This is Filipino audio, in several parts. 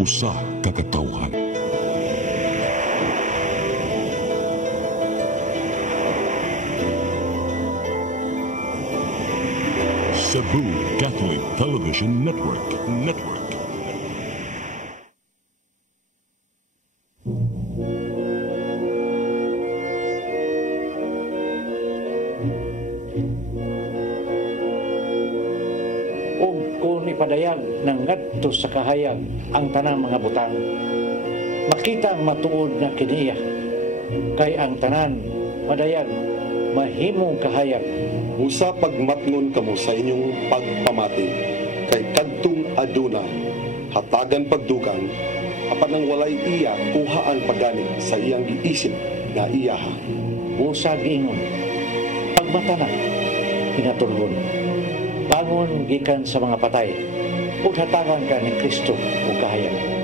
usa ka katawhan. Cebu Catholic Television Network. Padayag ng ngadto sa kahayag ang tanang mga butang. Makita ang matuod na kiniya, kay ang tanan padayag mahimong kahayag. Usa pagmatngon kamo sa inyong pagpamati, kay kadtong aduna hatagan pagdukan, apan ang walay iya kuhaan pagani sa iyang giisip nga iyaha. Usa giingon, pagmata na, pinatulhon. Bangon gikan sa mga patay, ug hatagan ka ni Kristo o kahayag.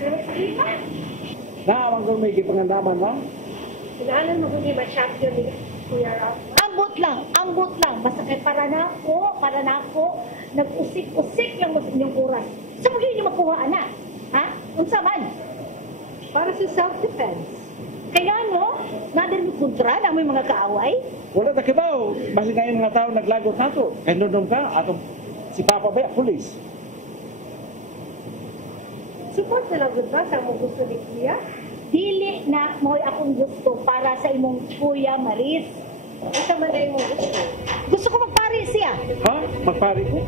Pero sige pa. Naamang kung may kipangandaman, ma'am. Pinaalan mo kung di ba champion ni Kuya Ralph? Ambot lang. Basta kay para na ako, nag-usik-usik lang mo sa inyong oras. Sa mga hindi makuha na. Ha? Unsa man? Para sa self-defense. Kaya no, nadan mo kontra na may mga kaaway? Wala na kibaw. Basi ngayon mga tao naglagot nato. Kaya nunong ka, atong si Papa Bea, pulis. Support na lang ba sa mo gusto ni Kuya? Dili na mo'y akong gusto para sa imong Kuya Maris. Ito man na imong gusto. Gusto ko magpari siya. Ha? Magpari ko?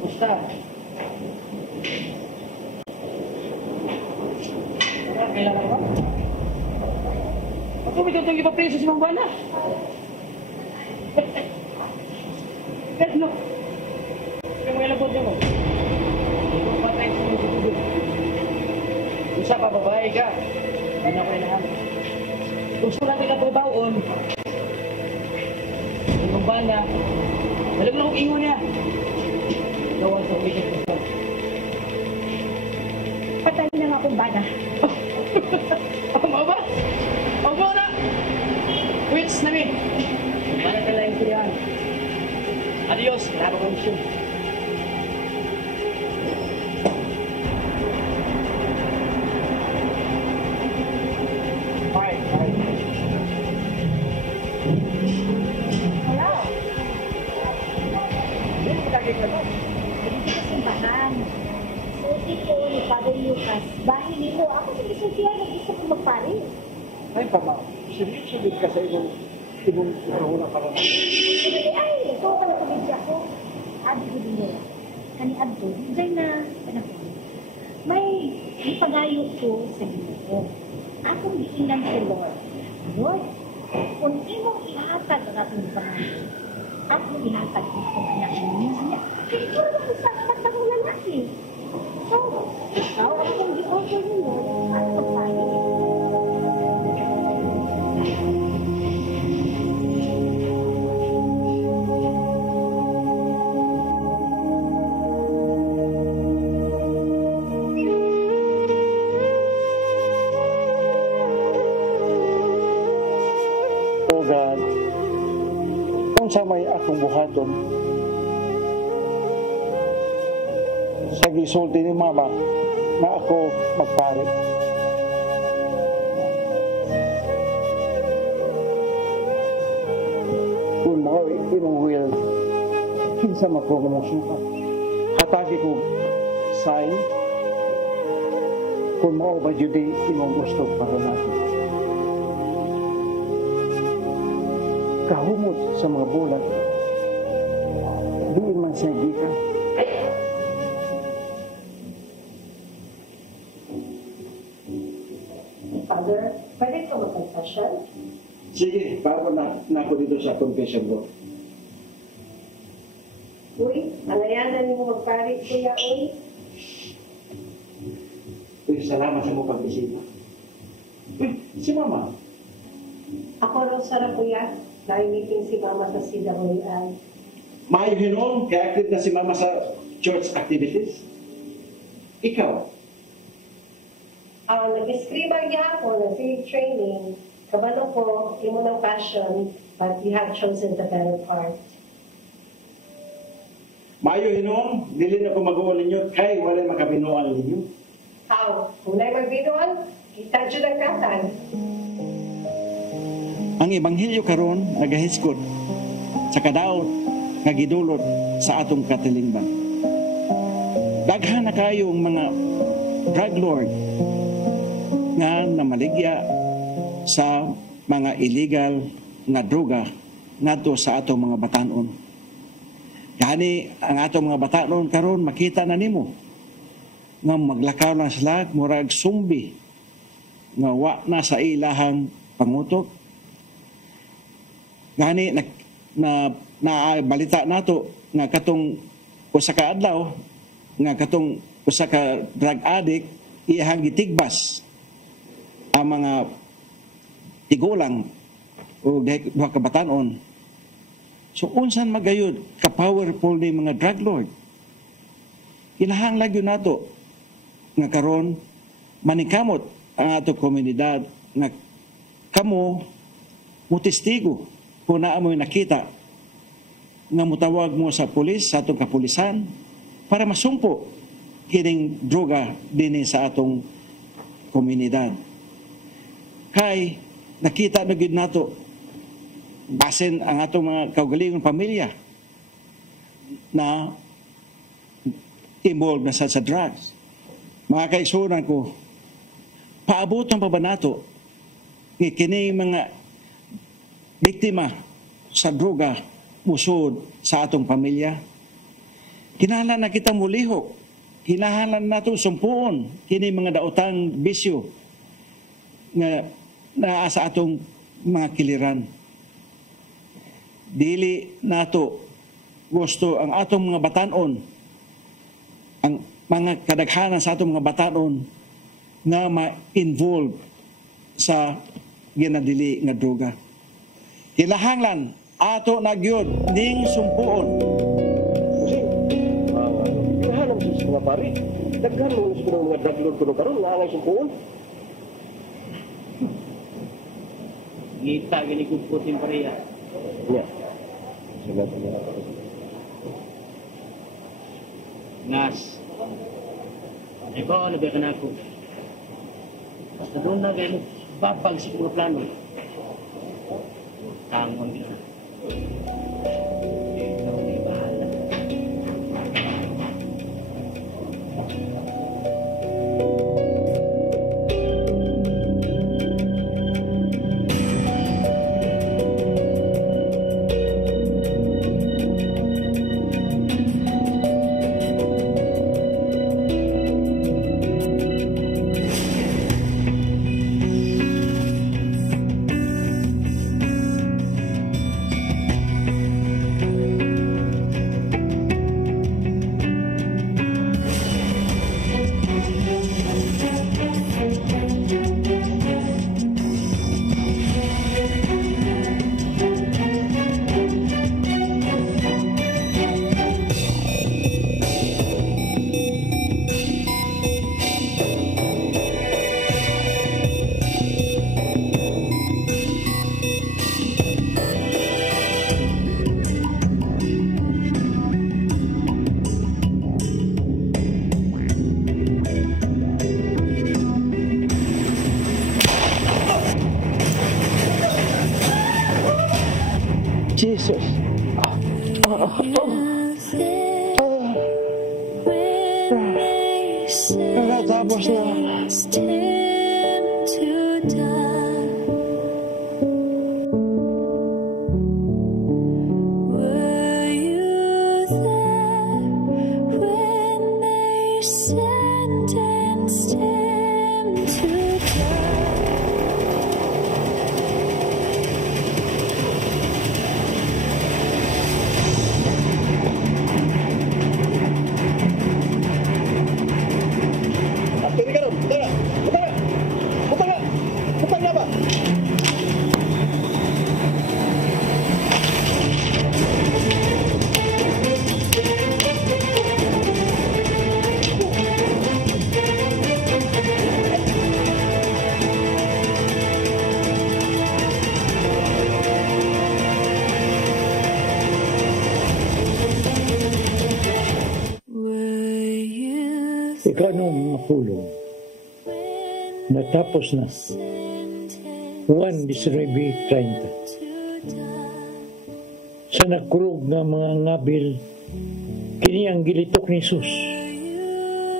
Basta. Kailangan ba? Ako may tutong ipapreso si Mang Bana. Pedro. Kaya mga labot niyo mo. Ikaw patay sa mga situbod. Isa pa babae ka. Hindi na kailangan. Gusto natin ka trabahoon. Si Mang Bana. Alam na kung ingon niya. Gawan sa umikat ko. Patay na nga akong Bana. Ang ba? Ang ba na? Quits na mi. Mana ka lang yan. Adios. Wala ko misyon. Bye. Hello. Hindi mo lagi ka no? Hindi ko simbahan. Suti ko ni Padre Lucas. Bahay nito. Ako sa isusiyan. Gusto ko magpari. Ay, pama. Sulit ka sa ibang kahula para na. Ay, ikaw pala pamilya ko. Adi ko din nila. Kani Adto, dahil na panahon. May ipagayo ko sa iyo. Akong giingnan si Lord. Lord, kung imong ihatag ang aking panahon, akong ihatag itong anak niya. Kaya ito rin ako sa katang lalaki. So, ikaw akong gi-offer ni Lord at pagpayo. O God, kung sa may akong buhaton, sa gisulti ni Mama, na ako magpari. Kung mo imong will, kinsa magpumusuka. Hatagi ko sign, kung mo ba judi imong gusto para natin. Kahumot sa mga bulan, diin man siya gikan. Father, pwede ko mag-confession? Sige, bago na ako dito sa confession ko. Uy, alayanan mo magpari, Kuya, uy. Uy, salamat sa mong pagbisita. Uy, si Mama. Ako raw sarap, Kuya. Nai-meeting si Mama sa CWI. Maayo hinon, kaya active na si Mama sa church activities. Ikaw, Nag-escriba niya ako, nag-field training. Kabalo ko, imo ng passion, but you have chosen the better part. maayo hinon, dili na ko mag-uwan ninyo, kay walay makabinuan ninyo. How? Kung na'y magbinuan, kita dyan ang katan. Ang Ebanghelyo karon nagahiskot sa kadaot nga gidulot sa atong katilingban. Daghan na kayong mga drug lord nga namaligya sa mga illegal nga droga ngadto sa atong mga batanon. Gani ang atong mga batanon karon makita na nimo nga maglakaw lang sila murag sumbi nga wa na sa ilahang pangutok. Gani na balita nato nga katong usa ka adlaw nga katong usa ka drug addict iyahang gitigbas ang mga tigulang o duha ka batanon. So unsan magayud ka powerful ni mga drug lord? Kinahanglan gyud nato nga karon manikamot ang ato komunidad nga kamo mo testigo kung naa mo nakita nga mutawag mo sa pulis, sa atong kapulisan para masumpo kining droga dinhi sa atong komunidad. Kay nakita na gid nato basin ang atong mga kaugalingong pamilya na involved na sa drugs. Mga kaigsunan ko, paabuton pa ba nato kini mga biktima sa droga musod sa atong pamilya? Kinahanglan na kita mulihok. Kinahanglan nato sumpuon kini mga daotang bisyo nga naa sa atong mga kiliran. Dili nato gusto ang atong mga batanon, ang mga kadaghanan sa atong mga batanon nga ma-involve sa ginadili nga droga. Kinahanglan ato na gyud ning sumpuon. Kinahanglan sa mga pari. Daghan mo sa mga drug lord kuno karon nga ang sumpuon. Ngita gini ko putin pareha. Ya. Salamat niya. Ngas. Ikaw ano ba ka na ako? Basta doon na gano'n babag sa mga plano. Tangon nila. Ikaw na bahala. Jesus. Tapos na. Ikaw nung makulong. Natapos na. 1:19:30. Sa nakulog nga mga ngabil, kini ang gilitok ni Jesus.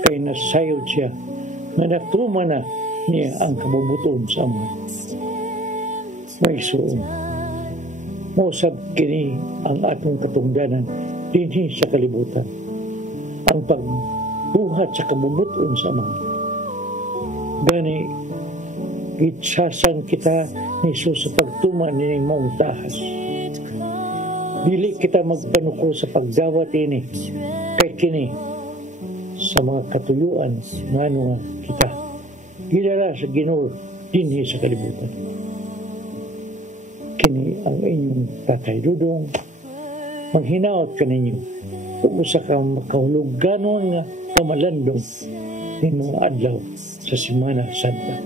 Kay nasayod siya, nga natuma na niya ang kabubuton sa amon. May suon. Mausab kini ang atong katungdanan dinhi sa kalibutan. Ang pagbuhat sa kabubuton sa amon. Gani, gitsasang kita ni Jesus sa pagtuma nining maong tahas. Dili kita magpanuko sa pagdawat ini, kay kini sa mga katuyuan nga nga kita. Gidala sa Ginoo dinhi sa kalibutan. Kini ang inyong Tatay Dudong, manghinaot ka ninyo kung usa ka makahulog ganon nga kamalandong ng mga adlaw sa Semana Santa.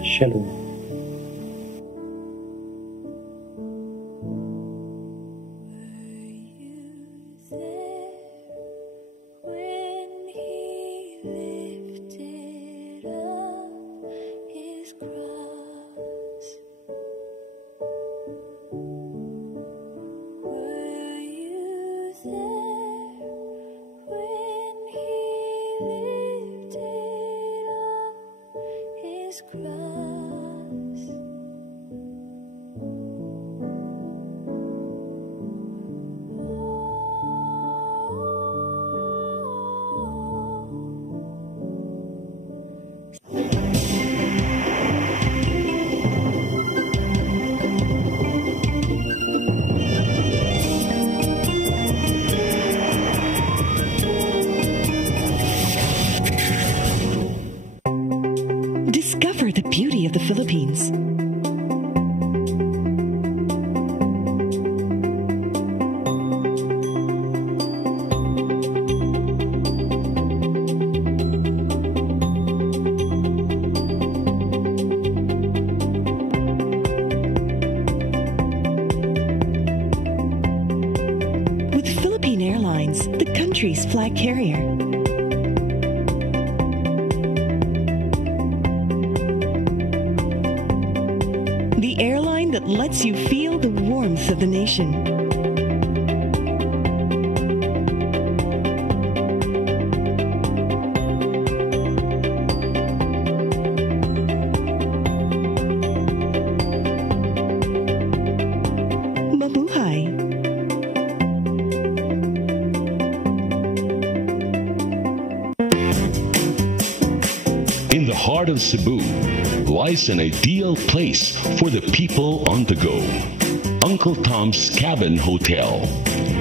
Shalom. Discover the beauty of the Philippines. With Philippine Airlines, the country's flag carrier. The airline that lets you feel the warmth of the nation. Mabuhay! In the heart of Cebu lies an ideal place for the people on the go. Uncle Tom's Cabin Hotel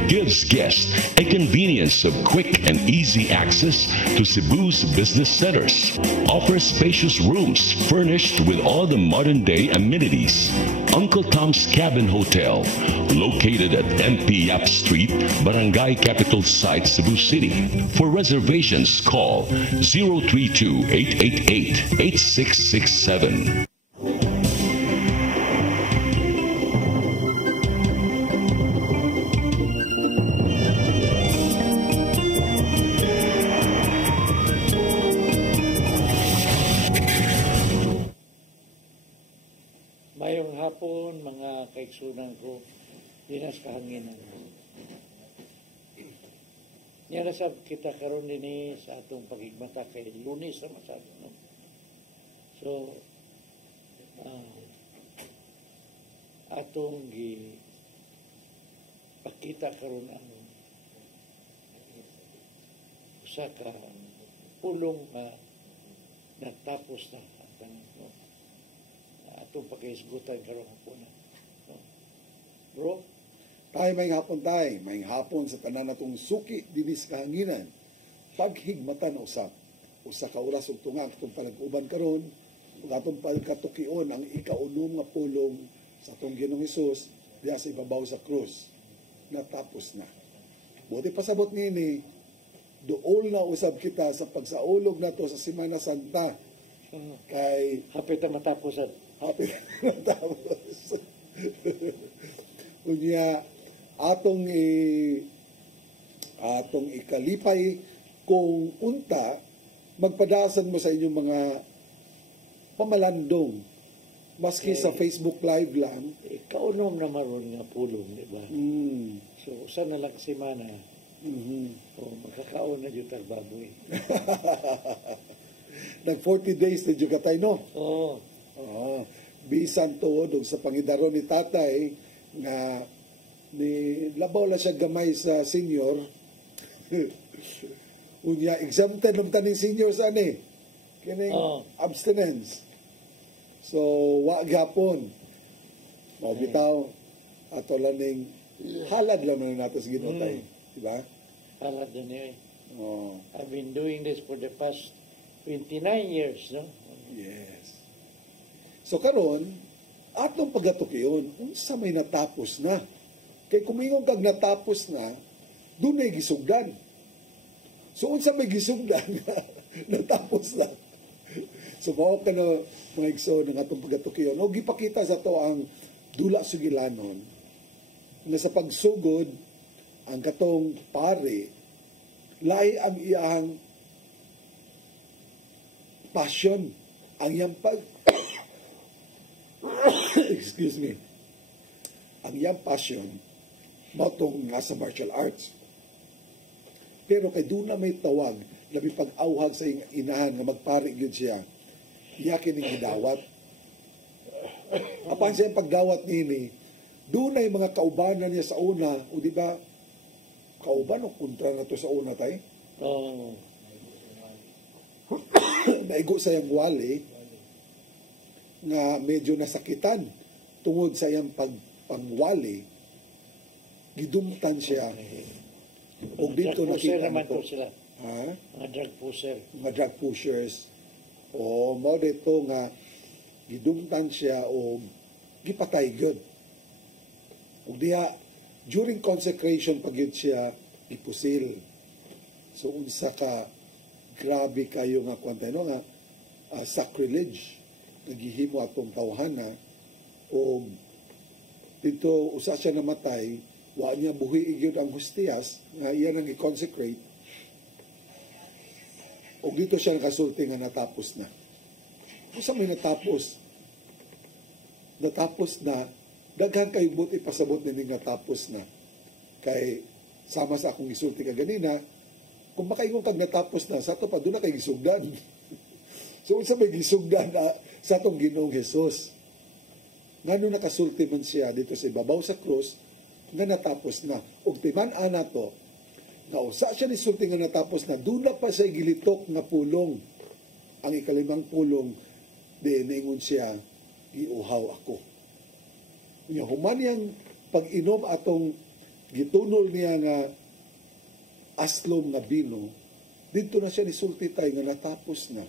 gives guests a convenience of quick and easy access to Cebu's business centers. Offers spacious rooms furnished with all the modern-day amenities. Uncle Tom's Cabin Hotel, located at MP Yap Street, Barangay Capital Site, Cebu City. For reservations, call 032-888-8667. Mayong hapon, mga kaigsunan ko, dinas kahanginan. Narasab kita karon din sa atong pagigmata kay Lunes sa masado. No? So, atong pakita karon ang usa ka pulong natapos na ang tanan. No? Atong pagkaisgutan karon po na. No? Bro? Tay, may hapon tay. May hapon sa tanan natong suki dinis kahanginan. Paghigmatan usap. Usa ka oras ug tunga atong panag-uban karon ug atong pagkatukion ang ikaunom nga pulong sa atong Ginoong Hesus diha sa ibabaw sa krus. Natapos na. Buti pasabot nini, duol na usab kita sa pagsaulog nato sa Semana Santa. Kay hapit na matapos. Hapit na matapos. Unya atong ikalipay kung unta magpadasan mo sa inyong mga pamalandong maski sa Facebook Live lang. Kaunom na maroon nga pulong, di ba? So, sana lang semana. Makakaon na dyan tarbaboy. Nag 40 days na dyan katay, no? Oo. Bisan tuod sa pangidaron ni tatay na ni labaw la siya gamay sa senior. Unya exempted ng taning senior sa ani. Kining abstinence. So, wa gapon. Mao bitaw ato laning halad lang man nato sa Ginoo tay, di ba? Halad din Oh, I've been doing this for the past 29 years, no? yes. So karon, atong pagatukiyon, unsa may natapos na. Kay kumingon kag natapos na, doon ay gisugdan. So unsa may gisugdan, natapos na. So mao ka na mga igso ng atong pagatukiyon. O gipakita sa to ang dula sugilanon na sa pagsugod ang katong pare lahi ang iyang passion, ang iyang excuse me, ang iyang passion matong nga sa martial arts. Pero kay doon na may tawag, labi pag-awhag sa inahan nga magpari gyud siya, iya kining gidawat. Apan siya pagdawat nini, doon ay mga kaubanan niya sa una, o di ba, kauban o kontra na to sa una tay? Oh. Naigo sa iyang wali, nga medyo nasakitan tungod sa iyang pangwali, gidumtan siya. O dito nakita naman ko. sila. Ha? Mga drug pusher. Mga drug pushers. O mao dito nga gidumtan siya o gipatay gyud. O diha during consecration pag yun siya ipusil. So unsa ka grabe kayo nga kwanta no nga sacrilege nagihimo atong tawhana o dito usa siya namatay wa niya buhi gyud ang hustiyas nga iya nang i-consecrate o dito siya nakasulti nga natapos na. Unsa may natapos na daghan kay buti pasabot ni natapos na kay sama sa akong gisulti ka ganina kung makaingon kag natapos na sa to pa doon na kay gisugdan. So unsa may gisugdan sa atong Ginoong Hesus ngano nakasulti man siya dito sa ibabaw sa krus nga natapos na ug timan-ana to nga usa siya ni sulti nga natapos na doon na pa siya gilitok nga pulong ang ikalimang pulong di ningon siya giuhaw ako. Nya human yang pag-inom atong gitunol niya nga aslom nga bino, dito na siya nisulti tay nga natapos na.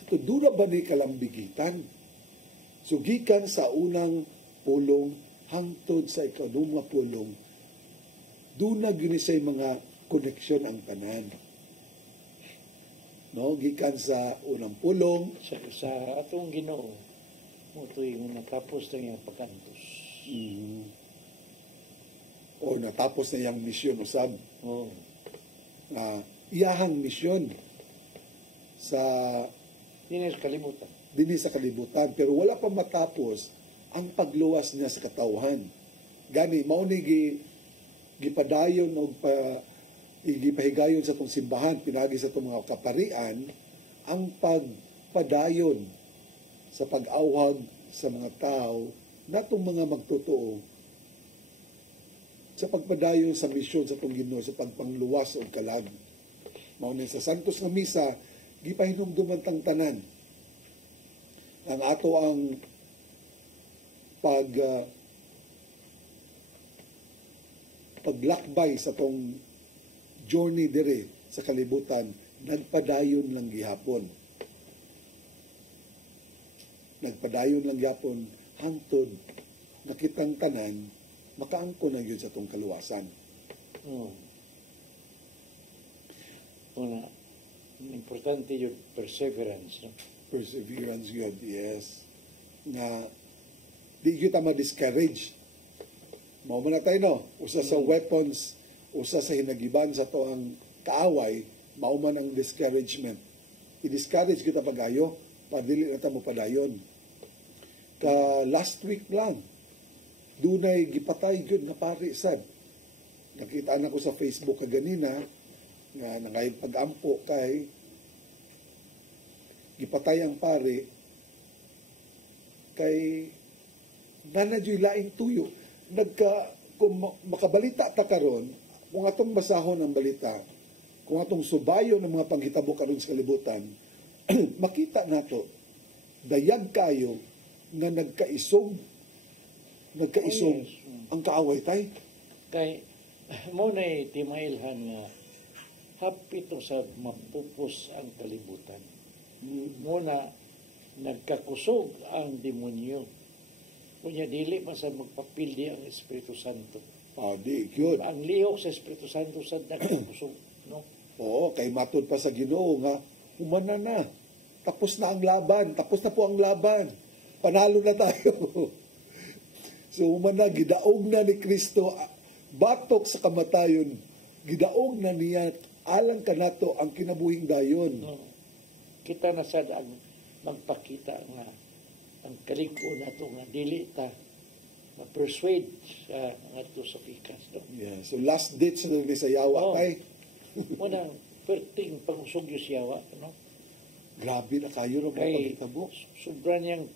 Ito dura ba ni kalambigitan? So gikan sa unang pulong hangtod sa ikaduma pulong, doon na ginisay mga koneksyon ang tanan. No, gikan sa unang pulong sa atong Ginoo mo tuy natapos na yung pagkantos. O natapos na yung misyon usab. Oh. Iyahang misyon sa dinhi sa kalibutan pero wala pa matapos ang pagluwas niya sa katawhan. Gani mao ni gipadayon og gipahigayon sa tong simbahan pinagi sa tong mga kaparian ang pagpadayon sa pag-awhag sa mga tao natong mga magtotoo sa pagpadayon sa misyon sa tong Ginoo sa pagpangluwas og kalag. Mao ni sa Santos nga misa gipahinumduman tang tanan ang ato ang paglakbay sa tong journey dire sa kalibutan nagpadayon lang gihapon. Nagpadayon lang gihapon hangtod nakitang tanan makaangko na yun sa tong kaluwasan. Una, importante yung perseverance. No? Perseverance yun, yes. Na di kita ma-discourage. Mao man na tayo, no? Usa sa weapons, usa sa hinagiban sa to ang kaaway, mao man ang discouragement. I-discourage kita pag-ayo, padili na ta mo padayon. Last week lang, dunay gipatay gyud na pari sad. Nakita na ko sa Facebook kaganina nga nangayong pag-ampo kay gipatay ang pari kay nanadyo'y laing tuyo. Kung makabalita ta karon, kung atong basahon ang balita, kung atong subayon ng mga panghitabo karon sa kalibutan, makita nato dayag kayo nga nagkaisog ang kaaway tay. Kay mo na timailhan nga hapit to sa mapupos ang kalibutan. Muna, nagkakusog ang demonyo. Kunya dili man sa magpapildi ang Espiritu Santo. Di, yun. Ang lihok sa Espiritu Santo sa nagkakusog, no? Oo, kay matod pa sa Ginoo nga, humana na. Tapos na ang laban. Tapos na po ang laban. Panalo na tayo. So, humana, gidaog na ni Kristo, batok sa kamatayon, gidaog na niya, alang kanato ang kinabuhing dayon. No. Kita na sad ang magpakita nga ang kaliko nato nga dili ta ma-persuade sa ngadto sa pikas, no? Yeah, so last ditch na ni sa yawa kay. Muna perting pangusog yung siyawa, no? Grabe na kayo ro Kay pagkitabo. sobra niyang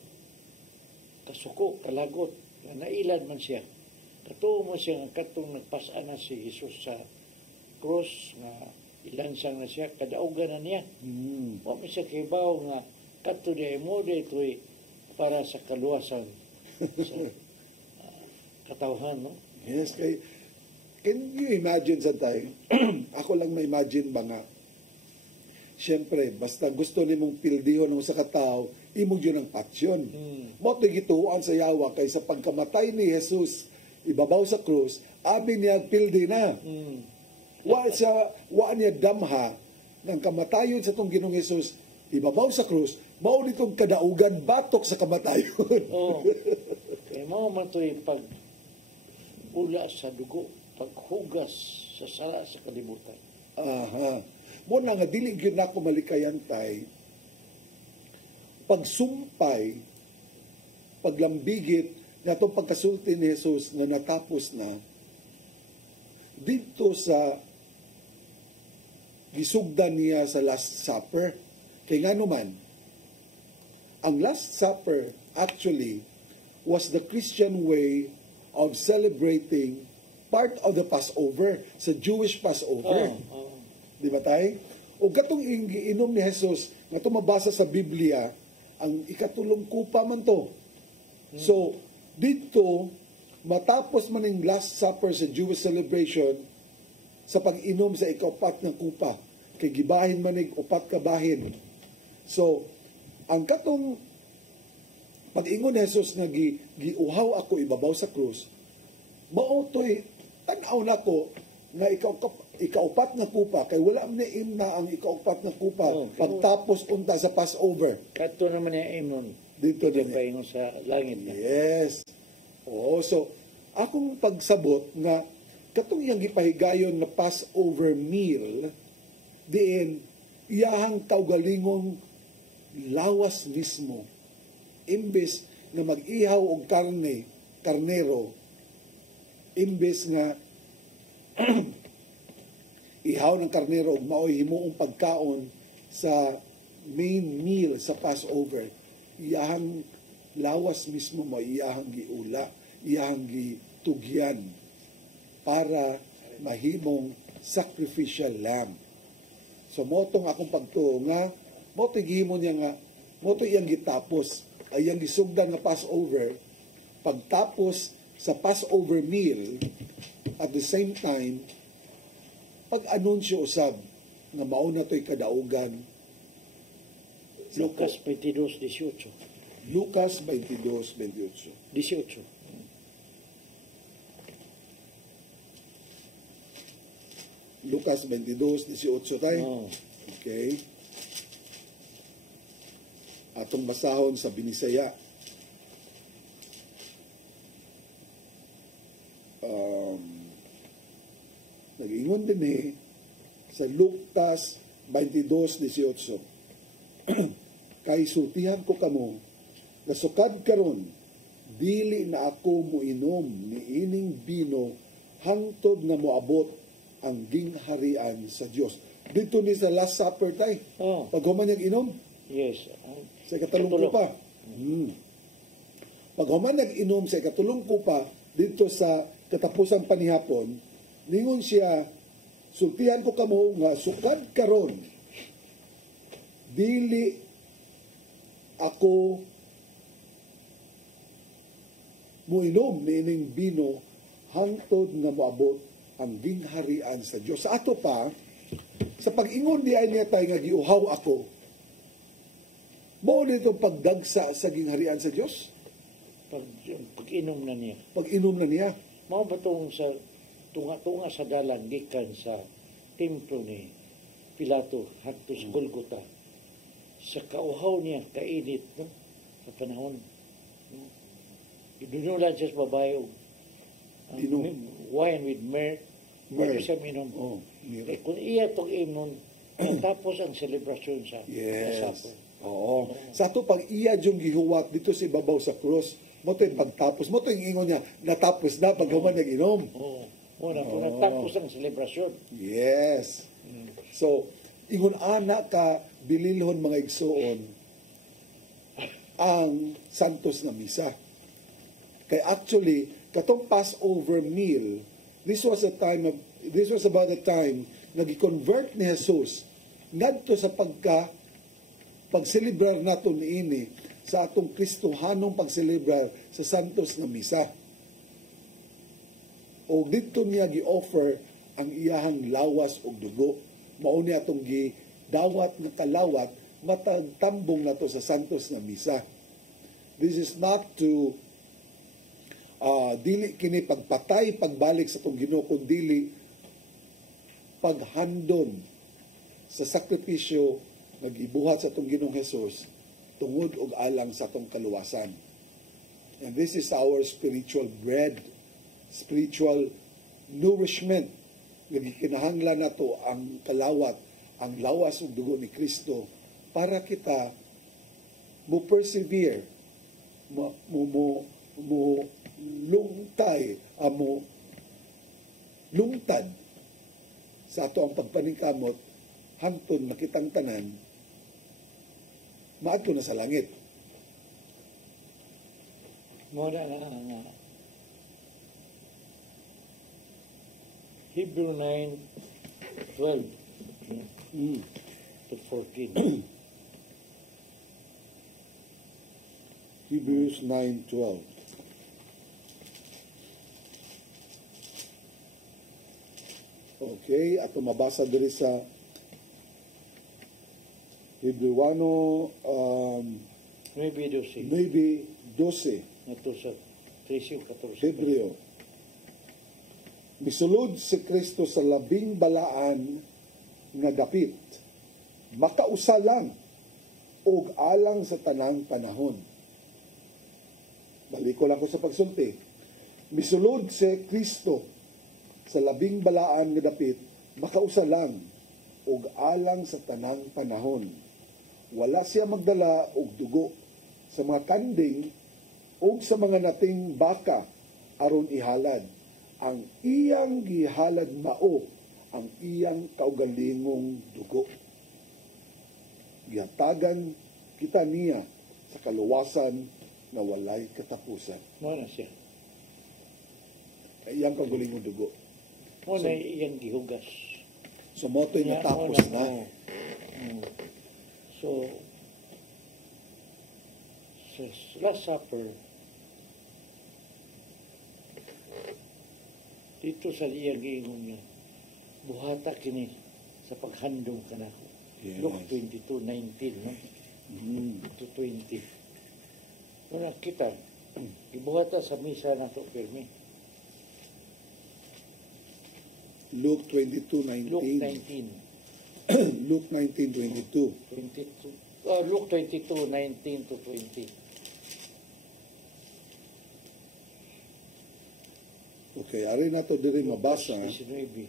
kasuko, kalagot, nailad man siya. Katuo mo siya nga katong nagpasa na si Jesus sa cross nga ilansang na siya, kadaugan na niya. Wa mo siya kibaw nga kato di mo dito'y para sa kaluwasan sa katawhan, no? Yes, kay can you imagine sa tayo? Ako lang ma-imagine ba nga, siyempre, basta gusto ni mong pildihon ng sa katao, imong yun ang patsyon. Mo gituan sa yawa kay sa pagkamatay ni Jesus, ibabaw sa krus, abi niya pildi na. Wa niya damha ng kamatayon sa tong Ginoong Jesus, ibabaw sa krus, mao nitong kadaugan batok sa kamatayon. Oo. Kaya mo man to'y pag ula sa dugo, paghugas sa sala sa kalibutan. Aha. Mo na nga dili gyud nako malikayan tay pagsumpay, paglambigit natong pagkasulti ni Jesus na natapos na dito sa gisugdan niya sa Last Supper. Kay nga naman, ang Last Supper actually was the Christian way of celebrating part of the Passover, sa Jewish Passover. Di ba tayo? O katong inom ni Jesus, nga mabasa sa Biblia, ang ikatulong kupa man to. So, dito, matapos man yung Last Supper sa Jewish celebration, sa pag-inom sa ikaupat ng kupa, kay gibahin man yung upat kabahin. So, ang katong pag-ingon ni Jesus nga giuhaw ako ibabaw sa krus, mautoy tanaw na ko nga ikaupat na kupa, kay wala man na ang ikaupat na kupa pagtapos unta sa Passover. Kato naman niya imnon. Dito din pa ingon sa langit na. Yes. Oo, so akong pagsabot nga katong iyang gipahigayon na Passover meal, diin iyahang kaugalingong lawas mismo. Imbes na mag-ihaw og karnero, imbes nga ihaw ng karnero ug maoy himuong pagkaon sa main meal sa Passover, iyahang lawas mismo mo iyahang giula, iyahang gitugyan para mahimong sacrificial lamb. So motong akong pagtuo nga moto gihimo niya nga moto iyang gitapos ay iyang gisugdan nga Passover. Pagtapos sa Passover meal, at the same time pag-anunsyo usab nga mao na to'y kadaugan. Lucas 22:18. Lucas 22:18. 18. Lucas 22:18 tayo. Okay. Atong basahon sa Binisaya. Nag-ingon din sa Lucas 22:18. Kay sultihan ko kamo, nasukad karon, dili na ako muinom ni ining bino hangtod na moabot ang gingharian sa Dios. Dito ni sa Last Supper tay. Pag human niyang inom? Yes. Sa ikatulong kupa. Pag human nag-inom sa ikatulong kupa, dito sa katapusang panihapon, ningon siya, sultihan ko kamo nga sukad karon, dili ako muinom ni ining bino hangtod nga moabot ang gingharian sa Dios. Sa ato pa, Sa pag-ingon di ay niya tayo nga giuhaw ako, mao dito pagdagsa sa gingharian sa Dios. Pag-inom na niya. Pag-inom na niya. Mao ba itong sa tunga-tunga sa dalan gikan sa templo ni Pilato hadto sa Golgota. Sa kauhaw niya kainit no sa panahon. Idunula siya sa babae og wine with myrrh. Myrrh siya minom. Oh, eh, kung iya itong inon, tapos ang selebrasyon sa Supper. Oo. Sa ito, pag iya yung gihuwat dito sa ibabaw sa cross, mo ito yung pagtapos. Mo ito yung ingon niya, natapos na pag human nag-inom. Oo. Kung natapos ang selebrasyon. Yes. So, ingon ana ka bililhon mga igsoon ang Santos na Misa. Kay actually, katong Passover meal, this was about the time na gi-convert ni Jesus ngadto sa pagselebrar nato niini sa atong Kristohanong pagselebrar sa Santos na Misa. O dito niya gi-offer ang iyahang lawas o dugo. Mao ni atong gidawat nga kalawat matagtambong nato sa Santos na Misa. This is not to dili kini pagpatay pagbalik sa atong Ginoo kun dili paghandon sa sakripisyo nag-ibuhat sa atong Ginoong Hesus tungod og alang sa atong kaluwasan. And this is our spiritual bread, spiritual nourishment nga gikinahanglan nato ang kalawat, ang lawas ug dugo ni Kristo para kita mo persevere, mo lungtad sa ato ang pagpaningkamot hangtod makitang tanan maadto na sa langit. Muna na Hebrew 9:12 to 14. Hebrews 9:12. Okay, ato mabasa diri sa Hebreano maybe 12. Maybe 12. Ito sa 13 o 14. Hebreo. Misulod si Kristo sa labing balaan nga dapit, makausa lang og alang sa tanang panahon. Balik ko lang ko sa pagsulti. Misulod si Kristo sa labing balaan nga dapit, makausa lang og alang sa tanang panahon. Wala siya magdala og dugo sa mga kanding o sa mga nating baka aron ihalad. Ang iyang gihalad mao ang iyang kaugalingong dugo. Gihatagan kita niya sa kaluwasan na walay katapusan. Muna siya. Iyang kaugalingong dugo. Muna iyang gihugas. So moto'y natapos na. So, sa Last Supper, dito sa iyang giingon niya, buhata kini sa paghandong kanako. Yes. Luke 22:19, no? To 20. Kung nakita, ibuhata sa misa na ito, pirmi. Luke 22:19. Luke 19. Luke 19:22. Luke 22:19 to 20. Okay, ari na to diri mabasa 19.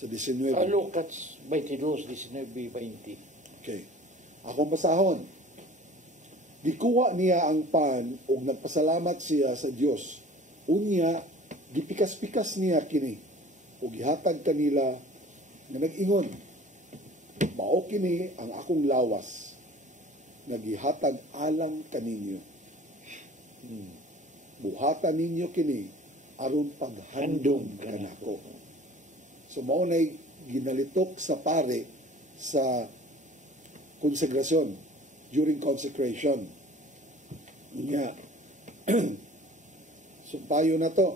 sa 19. Lucas 22, 19, 20. Okay. Akong basahon. Gikuha niya ang pan ug nagpasalamat siya sa Dios. Unya gipikas-pikas niya kini ug gihatag kanila nga nag-ingon, mao kini ang akong lawas nga gihatag alang kaninyo. Buhatan ninyo kini aron paghandom kanako. So mao nay ginalitok sa pare sa konsekrasyon, during consecration. Nga so tayo na to.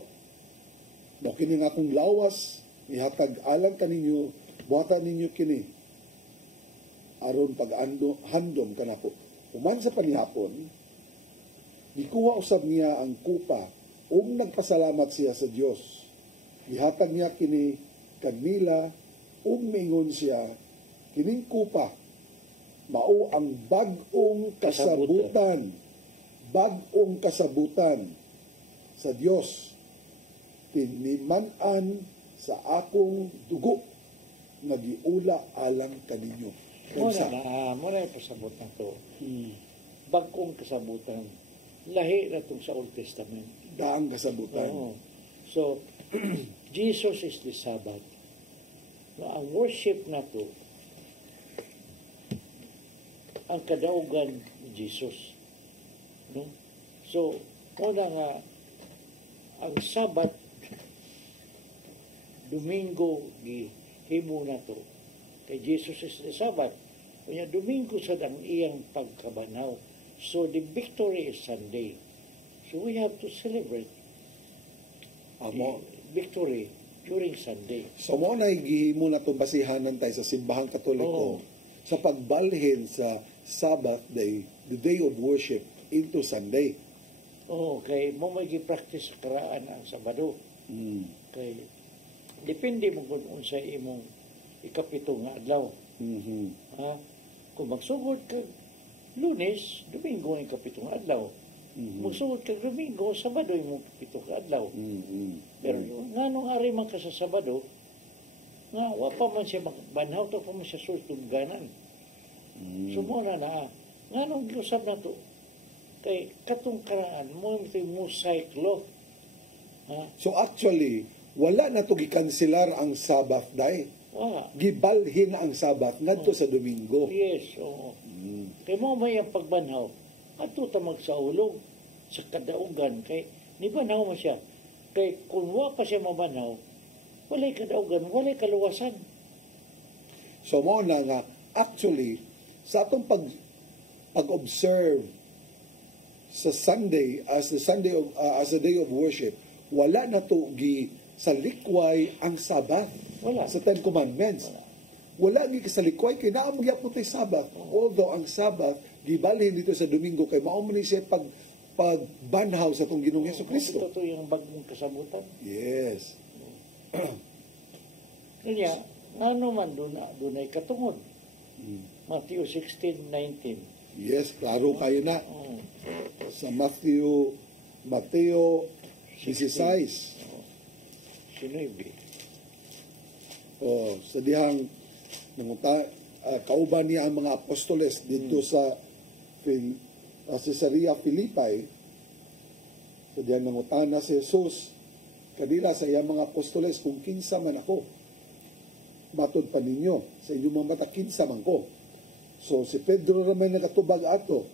Mao kini nga akong lawas ihatag alang kaninyo buhatan ninyo kini aron handom kanako. Human sa panihapon, gikuha usab niya ang kupa ug nagpasalamat siya sa Dios. Gihatag niya kini kanila ug miingon siya, kining kupa mao ang bag-ong kasabutan. Bag-ong kasabutan sa Dios. Tiniman-an sa akong dugo nagiula alang kaninyo. Muna yung pasabot na to. Bagong kasabutan. Lahi na itong sa Old Testament. Daang kasabutan. So, Jesus is the Sabbath. Ang worship na to, ang kadaugan ni Jesus. No? So, una nga, ang Sabbath, Domingo, himo na to. Kay Jesus is the Sabbath. Kanya Domingo sa ang iyang pagkabanaw. So, the victory is Sunday. So, we have to celebrate victory during Sunday. So, mo na gihimo na itong basihanan tayo sa simbahang katoliko sa pagbalhin sa Sabbath day, the day of worship, into Sunday. Kay mo may gi-practice sa karaan ang Sabado. Kay depende mo kung unsa imong ikapito nga adlaw. Kung magsugod ka Lunes, Domingo ang ikapito nga adlaw. Magsugod ka Domingo, Sabado imong ikapito nga adlaw. Pero nga nung ari man ka sa Sabado, nga wa pa man siya banhaw to pa man siya sultungganan. Sumuna na nga nung giusab na to kay katong karaan mo yung cycle. So actually, wala na to gikanselar ang Sabbath day. Gibalhin na ang Sabbath ngadto sa Domingo. Yes, oo. Kay mo may ang pagbanhaw, ato ta magsaulog sa kadaugan kay ni banhaw mo siya. Kay kung wa pa siya mabanhaw, walay kadaugan, walay kaluwasan. So mo na nga actually sa atong pag-observe sa Sunday as a day of worship, wala na to sa likway ang Sabbath. Wala. Sa Ten Commandments. Wala gi sa likway kay naa magyapon tay Sabbath. Although ang Sabbath gibalhin dito sa Domingo kay mao man siya pagbanhaw sa tong Ginoong Hesukristo. Ito yung bagong kasabutan. Yes. Kanya, ano man doon ay katungod. Matthew 16:19. Yes, klaro kayo na. Sa Matthew 16. Sa dihang kauban niya ang mga apostoles dito sa Caesarea Philippi. Sa dihang nangutana si Jesus kanila sa iyang mga apostoles kung kinsa man ako. Matod pa ninyo sa inyong mga mata kinsa man ko. So si Pedro naman nagatubag ato.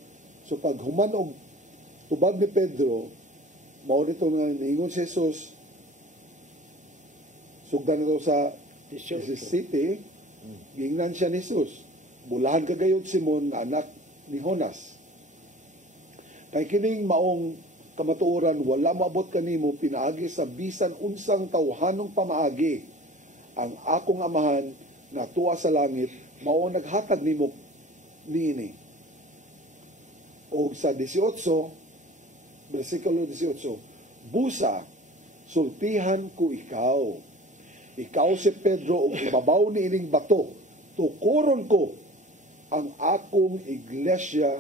So pag humanog tubag ni Pedro, mao nito nga niingon si Jesus, sugdan nito sa city, gingnan siya ni Jesus. Bulahan kagayod Simon, anak ni Jonas. Kay kining maong kamatuoran, wala maabot kanimo pinaagi sa bisan unsang tawhanong pamaagi. Ang akong amahan na tuwa sa langit, mao naghatag nimo niini. O sa 18, versikulo 18, busa, sultihan ko ikaw. Ikaw si Pedro, o ibabaw ni ining bato, tukuron ko ang akong iglesia,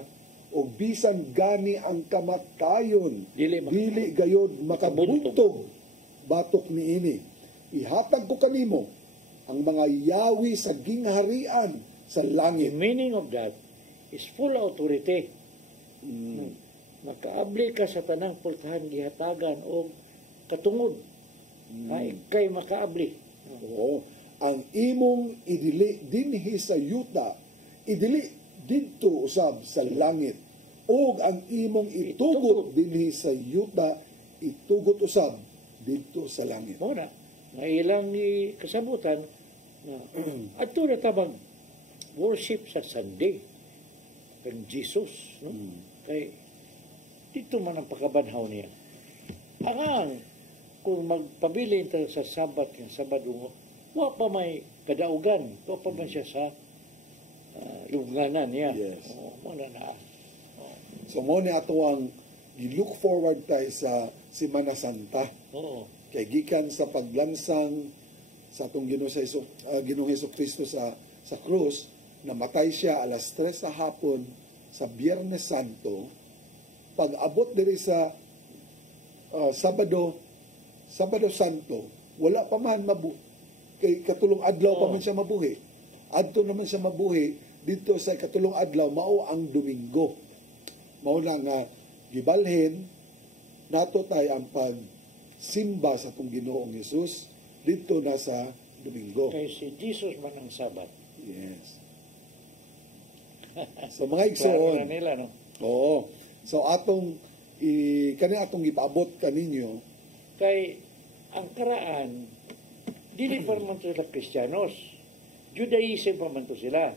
o bisan gani ang kamatayon, dili gayod makabuntog batok ni ini. Ihatag ko kanimo ang mga yawi sa gingharian sa langit. The meaning of that is full authority. Makaabli ka sa tanang pultahan gihatagan o katungod. Kay makaabli. Oo. Ang imong idili dinhi sa yuta, idili didto usab sa langit. O ang imong itugot dinhi sa yuta, itugot usab didto sa langit. Muna, nga ilang kasabutan na ato na tabang worship sa Sunday kang Jesus, no? Kay dito man ang pagkabanhaw niya. Kung magpabilin tayo sa Sabat, yung Sabado, wa pa may kadaugan, wa pa man siya sa lubnganan niya. Yes. Muna na. So mo ni ato ang i-look forward tayo sa Semana Santa. Oo. Kay gikan sa paglansang sa atong Ginoong Hesukristo sa krus, namatay siya alas 3 sa hapon sa Biyernes Santo. Pag abot diri sa Sabado Santo, wala pa man kay katulong adlaw pa man siya mabuhi. Adto naman siya mabuhi dito sa katulong adlaw mao ang Domingo. Mao na nga gibalhin nato tay ang pagsimba sa atong Ginoong Hesus dito na sa Domingo. Kay si Jesus man ang Sabat. Yes. So mga igsoon. Klaro na nila, no? Oo. So kani atong ipaabot kaninyo Kay ang karaan, dili pa man sila Kristiyanos. Judaism pa man to sila.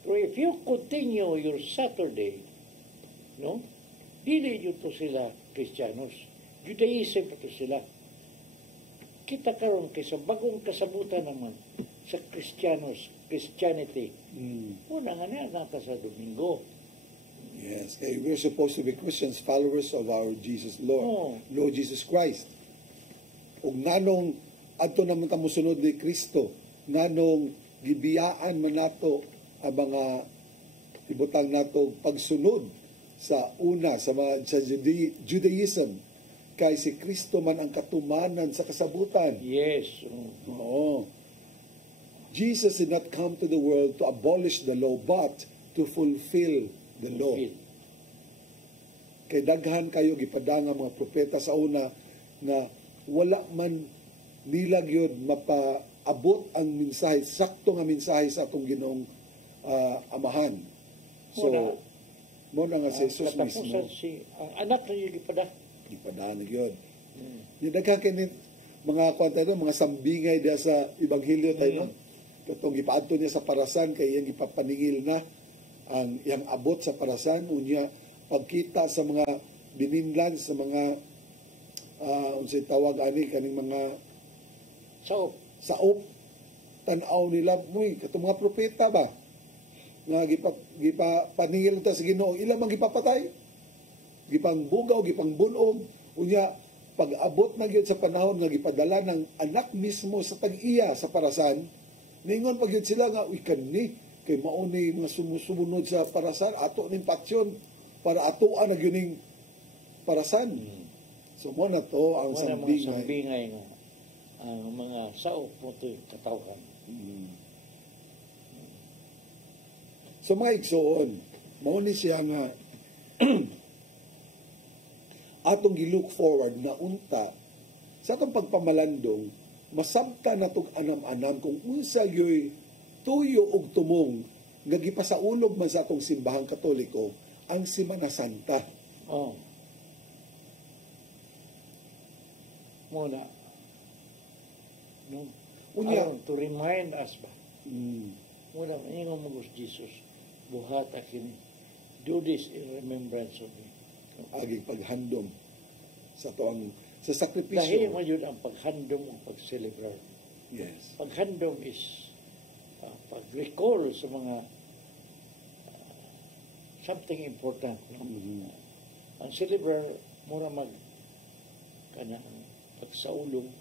Pero if you continue your Saturday, no? Dili yun to sila Kristiyanos. Judaism pa to sila. Kita karon kay sa bagong kasabutan naman sa Christianity. Una nga na nata sa Domingo. Yes, okay. We're supposed to be Christians, followers of our Jesus Lord, Lord Jesus Christ. Ug nanong adto naman ta mosunod ni Kristo, nanong gibiyaan man nato ang mga ibutang nato pagsunod sa Judaism, kay si Kristo man ang katumanan sa kasabutan. Yes. Oo. Jesus did not come to the world to abolish the law, but to fulfill the law. Kay daghan kayo gipadanga mga propeta sa una na wala man nilag yun mapaabot ang mensahe, sakto nga mensahe sa atong Ginoong Amahan. So, mo na nga si Jesus mismo. Ang anak na yung gipadaan yun. Yung daghan kayo mga kwanta mga sambingay diya sa Ebanghelyo tayo, no? Katong gipaadto niya sa parasan, kay iyang ipapaningil na ang iyang abot sa parasan, unya pagkita sa mga bininlan, sa mga unsay tawag ani kaning mga saop tan-aw nila muy katong mga propeta ba nga gipapaningil ta sa Ginoo, ila man gipapatay, gipangbugaw, gipangbunog, unya pag-abot na gyud sa panahon nga gipadala ng anak mismo sa tag-iya sa parasan, ningon pag gyud sila nga uy kanni kay mao ni mga sumusunod sa parasan, ato ning patsyon para atuan na gyuning parasan. So mo na to ang sambingay nga ang mga sao po ito katawhan. So mga igsoon, mao ni siya nga atong gi-look forward na unta sa atong pagpamalandong, masabtan na itong anam-anam kung unsa yo'y tuyo og tumong nga gipasaulog man sa atong simbahang Katoliko ang Semana Santa. Muna. No? Unya, to remind us ba? Muna, ingon mo Jesus, buhat akin, do this in remembrance of me. Aging paghandom sa tuang sa sakripisyo. Dahil mo yun ang paghandom o pag-celebrate. Yes. Paghandom is pag-recall sa mga something important. No? Ang celebrate, mura kanyang pagsaulong.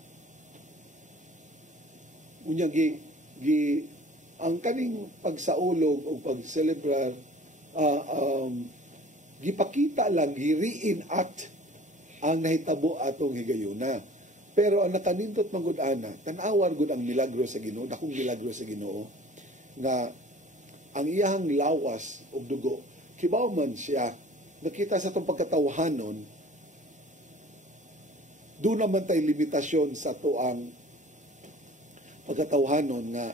Unya ang kaning pagsaulog o pag-celebrate gipakita lang, gi-reenact ang nahitabo atong higayuna. Pero ang nakanindot magud-ana, tan-awar gud ang milagro sa Ginoo, dakong milagro sa Ginoo, na ang iyahang lawas o dugo, kibaw man siya, nakita sa itong pagkatawhanon, doon naman tayo limitasyon sa tuang pagkatawhanon nga,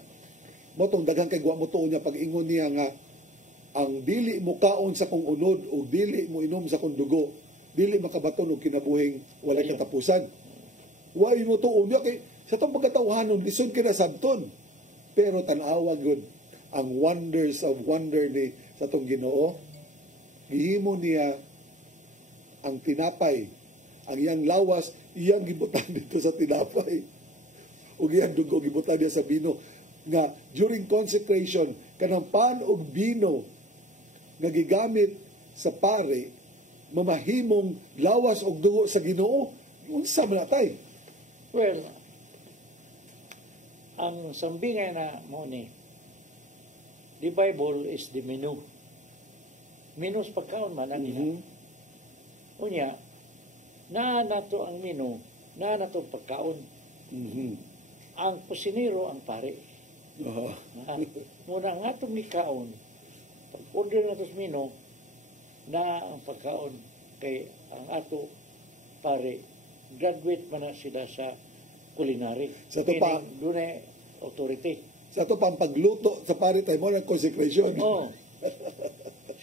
motong daghang kay guwa mo tuon niya, pag-ingon niya nga, ang dili mo kaon sa kong unod o dili mo inom sa kong dugo, dili makabaton og kinabuhing walay katapusan. Wa mo tuon niya kay sa tong pagkatawhanon lisod kina sabton. Pero tan-awa gyud ang wonders of wonder ni sa tong Ginoo. Gihimo niya ang tinapay, ang iyang lawas, iyang gibutan dito sa tinapay. ug iyang dugo gibutang niya sa bino nga during consecration kanang pan ug bino nga gigamit sa pare mamahimong lawas og dugo sa Ginoo. Unsa man natay? Well, ang sambingay na mo ni, the Bible is the menu. Minus pagkaon man ang ina. Unya, naa nato ang menu, naa nato pagkaon. Ang kusinero ang pare. Muna nga itong ikaon, pag order na ito sa menu, na ang pagkaon kay ang ato pare, graduate man na sila sa culinary. Sa to pa, doon ay authority. Sa to pang pagluto sa pare tayo mo ng consecration. Oo.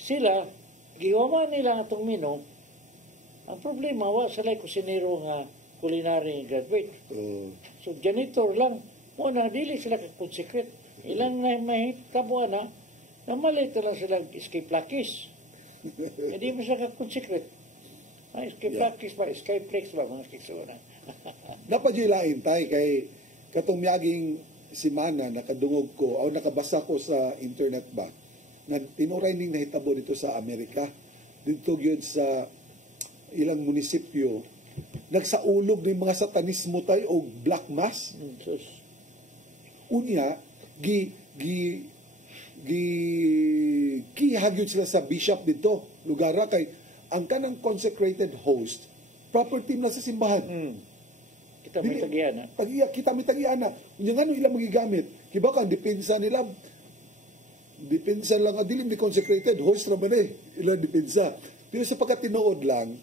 Sila, giwaman nila atong menu. Ang problema, wa sila kusinero nga culinary graduate. So, janitor lang. Muna, dili sila ka-consecrate. Ilang na mahitabuan na, namalito lang sila escape lakis. Hindi mo sila ka-consecrate. Escape lakis ba? Escape flex ba? Mga kisuna. Napadyilain tayo kay katong miyaging simana nakadungog ko o nakabasa ko sa internet ba na tinuray ning nahitabo dito sa Amerika dito gyud sa ilang munisipyo nagsaulog ng mga satanismo tayo o black mass. Unya kihagyod sila sa bishop dito lugar kay ang kanang consecrated host property na sa simbahan. Kita may tagiana. Kita may tagiana. Unya nga ilang magigamit. Kiba ka, depensa nila. Depensa lang, dilim di consecrated, host naman ilang depensa. Pero sa pagkatinood lang,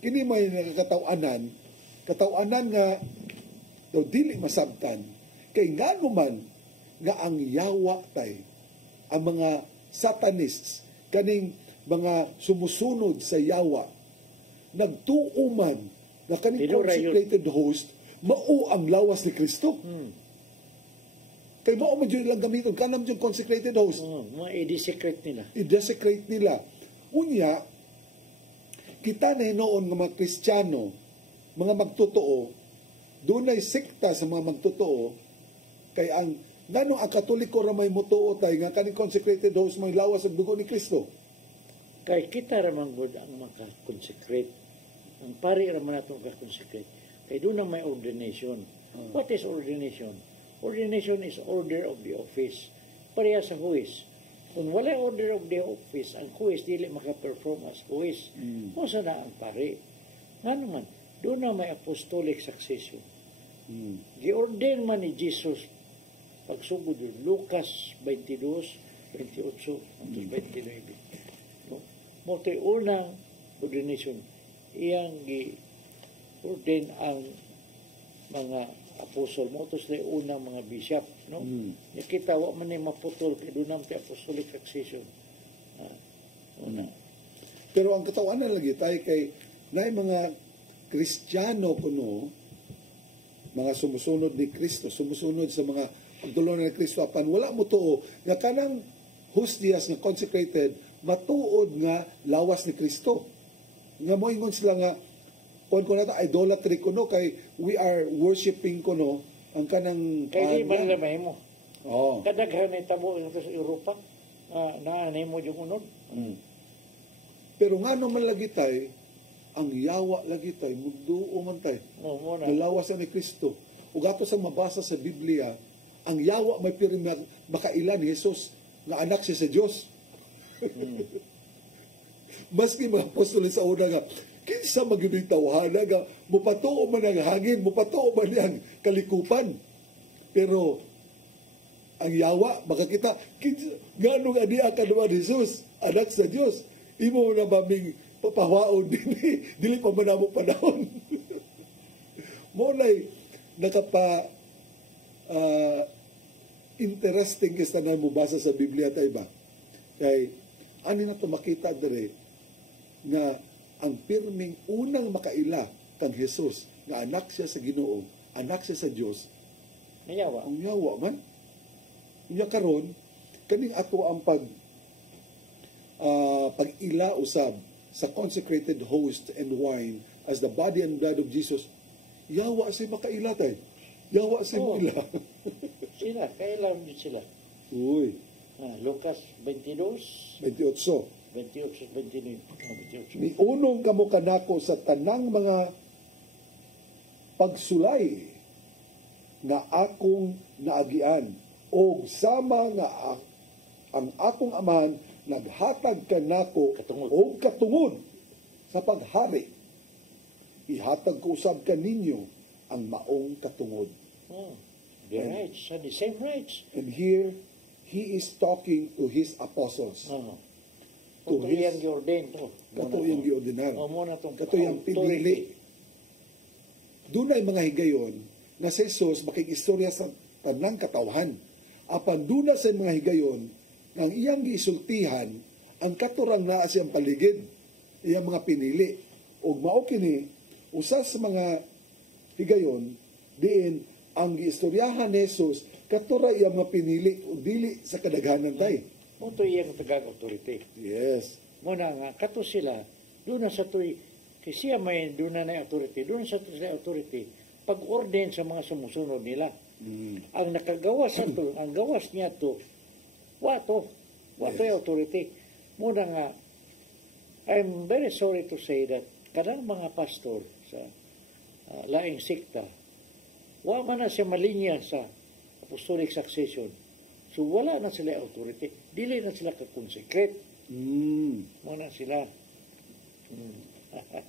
kini may nakakatawanan, katawanan nga, daw dili masabtan, kay nga naman, nga ang yawa tay, ang mga satanists, kaning mga sumusunod sa yawa, nagtuuman na kaning consecrated host, mao ang lawas ni Kristo. Kay mao man yun lang gamiton, kanam yung consecrated host. I-desecrate nila. I-desecrate nila. Unya, kita na hinoon ng mga Kristiyano, mga magtotoo, doon ay sekta sa mga magtotoo, kay ang nanong ang Katoliko ra may mutuo tay nga kaning consecrated host may lawas ang dugo ni Kristo. Kay kita ramang good ang maka-consecrate. Ang pari raman natin maka-consecrate. Kay doon ang may ordination. What is ordination? Ordination is order of the office. Pareha sa huwis. Kung wala order of the office, ang huwis dili maka-perform as huwis. O sana ang pari. Nga naman, doon na may apostolic succession. Gi-ordain man ni Jesus pagsugod yun. Lucas 22, 28, 29. Mo ito'y unang ordination. Iyang gi-ordain ang mga apostol. Mo ito'y unang mga bishop. No? Nakita, wa man yung maputol kaya doon naman apostolic succession. Una. Pero ang katawanan lagi tayo kay na mga Kristiyano kuno, mga sumusunod ni Kristo, sumusunod sa mga pagtulungan ni Kristo apan wala mo tuo nga kanang hostias nga consecrated matuod nga lawas ni Kristo. Nga mo ingon sila nga kung nato idolatry kuno kay we are worshiping kuno ang kanang kay di man lamay mo. Oh. Kadaghan ni tabo ito sa Europa naanay mo yung unod. Pero nga naman lagi tay ang yawa lagi tay mugduo man tay. Lawas ni Kristo. Ug ato sa mabasa sa Biblia ang yawa may piring makailan ni Jesus nga anak siya sa Dios. Maski mga apostol sa una nga kinsa magiging tawhana nga mupatuo man ang hangin, mupatuo man ang kalikupan. Pero ang yawa makakita ngano nga diya ka naman Jesus anak sa Dios. Imo na maming papawaon dili pa man mo panahon. Mo lay nakapa interesting kasi na mo basa sa Biblia tayo ba? Kay ani na to makita dire na ang pirming unang makaila kang Jesus nga anak siya sa Ginoo, anak siya sa Dios. Yawa. Ang yawa man. Unya karon kaning ato ang pag-ila usab sa consecrated host and wine as the body and blood of Jesus. Yawa say makaila tay. Yawa si Oo. Mila. Sila, kailan din sila. Uy, Lucas 22, 28. 28, 29. 28. Niunong kamo kanako sa tanang mga pagsulay nga akong naagian o sama nga ang akong amahan naghatag kanako o katungod sa paghari. Ihatag ko usab kaninyo ang maong katungod. Oh, the rights, the same rights. And here, he is talking to his apostles. Oh. To Kato his- yang gi-ordain to. Kato yung giordinar. O muna itong Kato yung pinili. Doon ay mga higayon na si Jesus makikistorya sa tanang katawhan. Apan doon na sa mga higayon ng iyang gisultihan ang katurang naa siyang paligid. Iyang mga pinili. O mao kini usa sa mga higayon diin ang giistoryahan ni Jesus katura iyang mga pinili o dili sa kadaghanan tay. Ito yung tagag-authority. Yes. Muna nga, kato sila, doon na sa tuy, kasi siya may doon na authority, doon sa tuy authority, pag-ordain sa mga sumusunod nila. Ang nakagawas sa to, ang gawas niya to, wato yung authority. Muna nga, I'm very sorry to say that kanang mga pastor sa laing sikta, wa man na siya malinya sa apostolic succession. So wala na sila authority. Dili na sila ka-consecrate. Muna sila.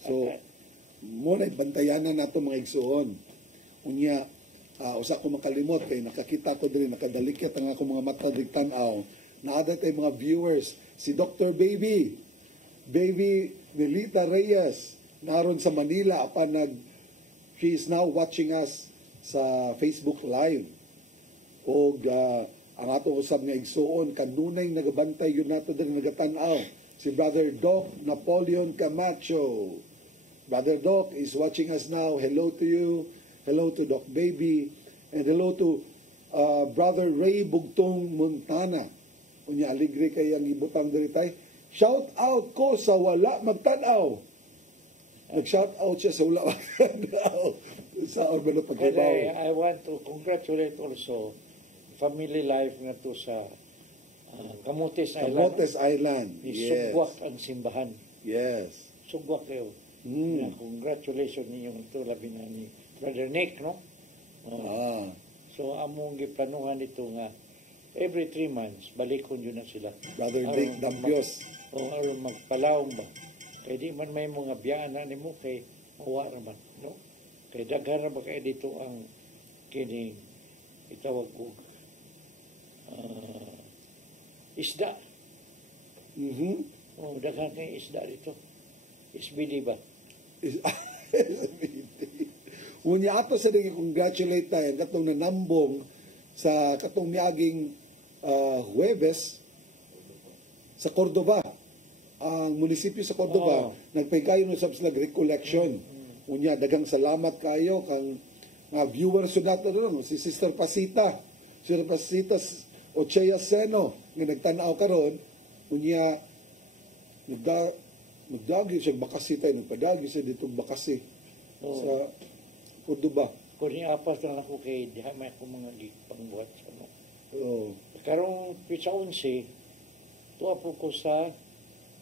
So, muna bantayanan nato mga igsuon. Unya, usa ko makalimot kay nakakita ko diri nakadalikit ang ako mga mata digtan-aw. Naada tay mga viewers si Dr. Baby Nelita Reyes naron sa Manila apan she is now watching us sa Facebook Live. Og ang atong usab nga igsuon kanunay nagabantay yun nato diri nagatan-aw si Brother Doc Napoleon Camacho. Brother Doc is watching us now. Hello to you. Hello to Doc Baby. And hello to Brother Ray Bugtong Montana. Unya aligre kay ang ibutang diri tay. Shout out ko sa wala magtan-aw. Nag-shout out siya sa wala magtan-aw. Sa urbano pagkibaw. I want to congratulate also family life nga to sa Camotes Island. Camotes Island. Yes. Sugwak ang simbahan. Yes. Sugwak kayo. Congratulations ninyong ito, labi na ni Brother Nick, no? So, among giplanuhan ito nga, every 3 months, balikon yun na sila. Brother Nick Dampios. Aron magpalaong ba? Kaya di man may mga biyaan na mo, kay mawa naman, no? Kay daghan na ba kayo dito ang kining itawag ko isda. Daghan kayo isda dito. SBD ba? Unya ato sa naging congratulate tayo katong nanambong sa katong miaging Huwebes sa Cordova. Ang munisipyo sa Cordova nagpaykayo no sab sila recollection. Unya dagang salamat kayo kang nga viewers so nato ron si Sister Pasita. Sister Pasita Ochea Seno nga nagtan-aw karon unya nagdagi siya bakasi tayo nagpadagi siya ditong bakasi sa Cordova. Kung apas lang ako kay diha may ako mga pangbuhat sa ano. Karong pizza 11 tuwa po ko sa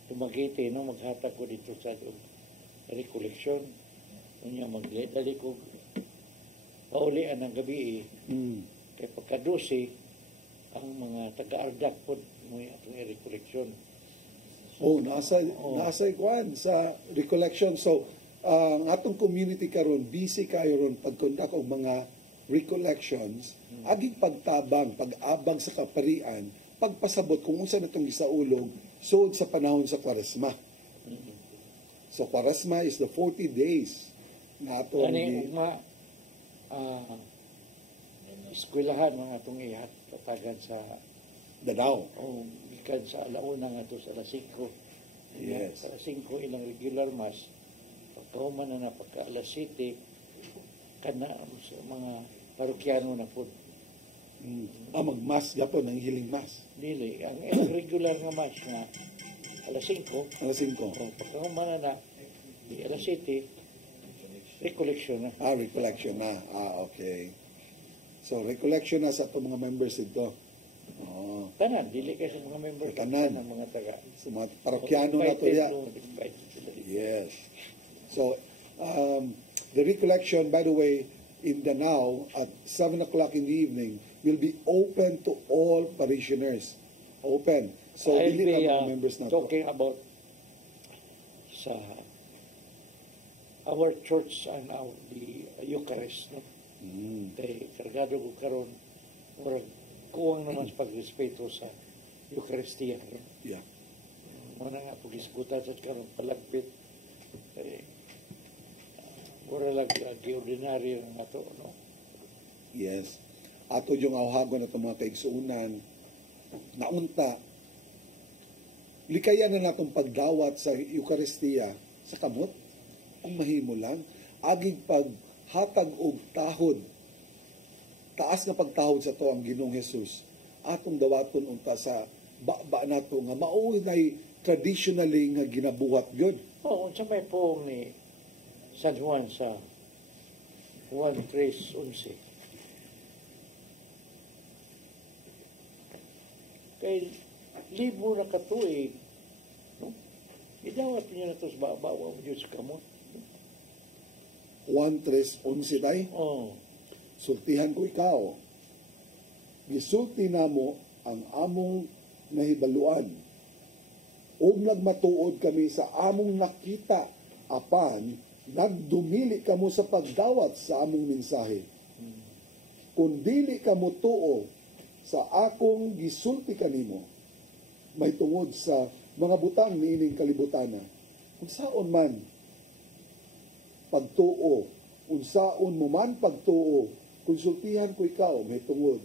Tumagiti no maghatag ko dito sa recollection. Unya magdali ko paulian ng gabi kay pagka-12 ang mga taga-ardak po mo atong recollection. Nasa kwan sa recollection. So, ang atong community karon busy kayo ron pagkondak og mga recollections, aging pagtabang, pag-abang sa kaparian, pagpasabot kung unsa natong gisaulog sud sa panahon sa Kwaresma. So, Kwaresma is the 40 days na atong eskwelahan mga atong ihat patagan sa Danao. Gikan sa alauna nga to sa alas 5. Yes. Alas 5 ilang regular mass. Pagkahuman na pagka alas 7 kana sa mga parokyano na po. Mag-mass gapon ang hiling mass. Dili ang ilang regular nga mass nga alas 5. Alas 5. Pagkahuman na alas 7 recollection na. Recollection na. Okay. So, recollection na sa itong mga members dito. Tanan, dili kayo sa mga member. Tanan. Ng mga taga. So, mga parokyano na to ya. Invited sila. Yes. So, the recollection, by the way, in the now, at 7 o'clock in the evening, will be open to all parishioners. Open. So, I'll dili be lang mga members na to. talking about sa our church and the Eucharist. No? Kay kargado ko karon or kuwang naman sa pagrespeto sa Eucharistia. No? Yeah. Muna nga pag-iskutan sa karon palagpit. Kay mura lang ordinaryo nga to. No? Yes. Ato yung awhagon at mga kaigsuunan, naunta, likayan na natong pagdawat sa Eucharistia sa kamot, kung mahimo lang, aging paghatag og tahod, taas na pagtahod sa to ang Ginoong Hesus, atong dawaton unta sa baba nato nga maunay traditionally nga ginabuhat gyud. Oo, sa may poong ni San Juan sa Juan 3:11. Kay libo na katuig, no? Idawat niyo na ito sa babawa mo Diyos kamot. 1:3:11 tay. Oo. Sultihan ko ikaw. Gisulti namo ang among nahibaluan. Og nagmatuod kami sa among nakita, apan nagdumili kamo sa pagdawat sa among mensahe. Kung dili kamo tuo sa akong gisulti kanimo, may tungod sa mga butang niining kalibutana. Unsaon man pagtuo, unsaon mo man pagtuo, konsultihan ko ikaw, may tungod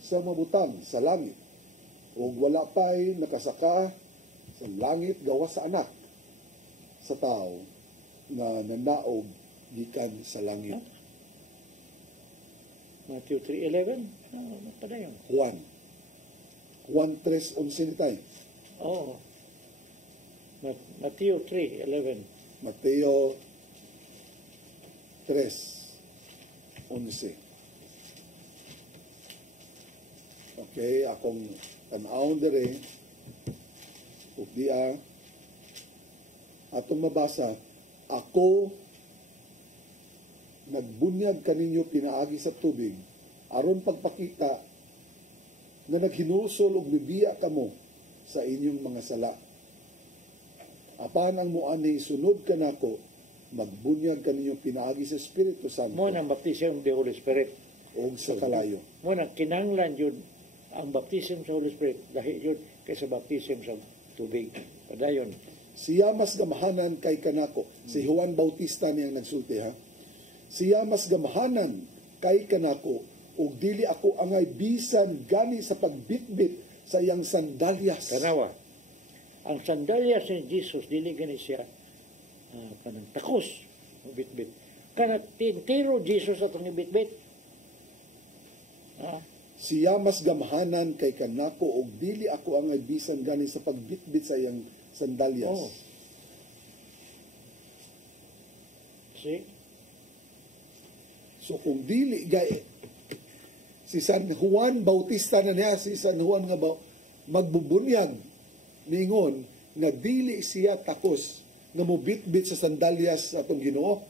sa mabutang sa langit. O wala pa'y nakasaka sa langit gawa sa anak sa tao na nanaog gikan sa langit. Matthew 3:11. Padayon. Juan 1:3:11 ni tayo. Oo. Matthew 3:11. Mateo 3:11. Okay, akong tanawon dire ug diya atong mabasa, ako nagbunyag kaninyo pinaagi sa tubig aron pagpakita nga naghinusol og bibiya kamo sa inyong mga sala. Apan ang muani sunod kanako, magbunyag kaninyo pinaagi sa Espiritu Santo. Mo nang baptism of the Holy Spirit. Og sa kalayo. Mo nang kinahanglan yun ang baptism sa Holy Spirit dahil yun kaysa baptism sa tubig. Padayon. Siya mas gamahanan kay kanako. Si Juan Bautista niyang nagsulti ha. Siya mas gamahanan kay kanako ug dili ako angay bisan gani sa pagbitbit sa iyang sandalyas. Tanawa. Ang sandalyas ni Jesus dili gani siya kanang takos bitbit. Kana tintiro Jesus atong ibitbit. Siya mas gamahanan kay kanako ug dili ako angay bisan gani sa pagbitbit sa iyang sandalyas. Oh. See? So kung dili gay si San Juan Bautista na niya, si San Juan nga magbubunyag ningon na dili siya takos nga mobitbit sa sandalyas atong Ginoo.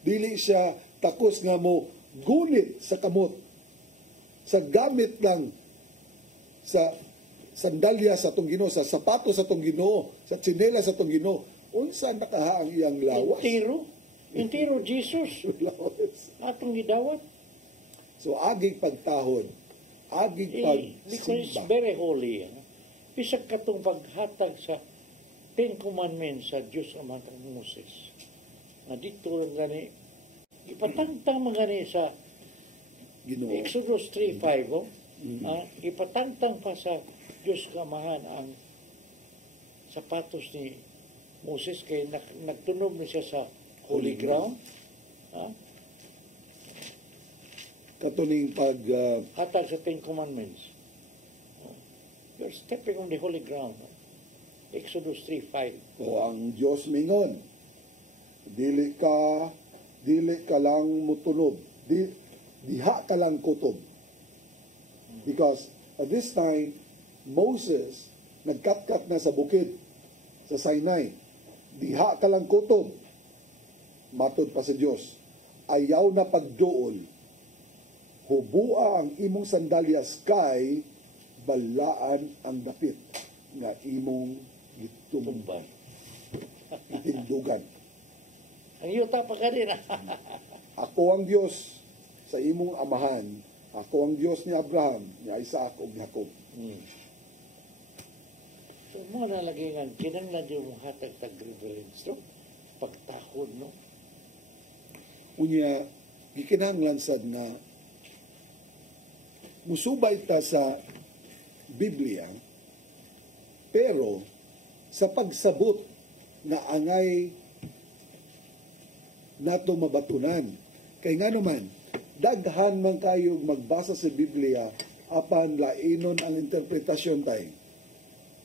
Dili siya takos nga mo gunit sa kamot sa gamit lang sa sandalyas atong Ginoo, sa sapatos atong Ginoo, sa tsinelas atong Ginoo. Unsa nakaha ang iyang lawas? Intiro Jesus. Atong gidawat. So, aging pagtahod, aging because it's pagsimba. very holy. Bisag katong paghatag sa Ten Commandments sa Diyos ang matang Moses. Dito lang gani, ipatangtang mga gani sa Ginoo. Exodus 3:5. Ipatangtang pa sa Diyos kamahan ang sapatos ni Moses kay nagtunog na siya sa holy ground. Katuning hatag sa Ten Commandments. You're stepping on the holy ground. Exodus 3:5. o ang Diyos mingon, dili ka lang mutunog. diha ka lang kutob. Because at this time, Moses nagkatkat na sa bukid sa Sinai. Diha ka lang kutob. Matod pa si Dios, ayaw na pagduol. Hubua ang imong sandalyas kay balaan ang dapit nga imong gitumban. Itindugan. Ang yuta pa ka rin. Ako ang Diyos sa imong amahan. Ako ang Diyos ni Abraham, ni Isaac, ug ni Jacob. So, mo na lagi nga, kinanglan yung hatag tag-reverence, no? Pagtakod, no? Unya, gikinahanglan sad na musubay ta sa Biblia, pero sa pagsabot na angay nato mabatunan. Kay nga naman, daghan man kayo magbasa sa Biblia apan lainon ang interpretasyon tayo.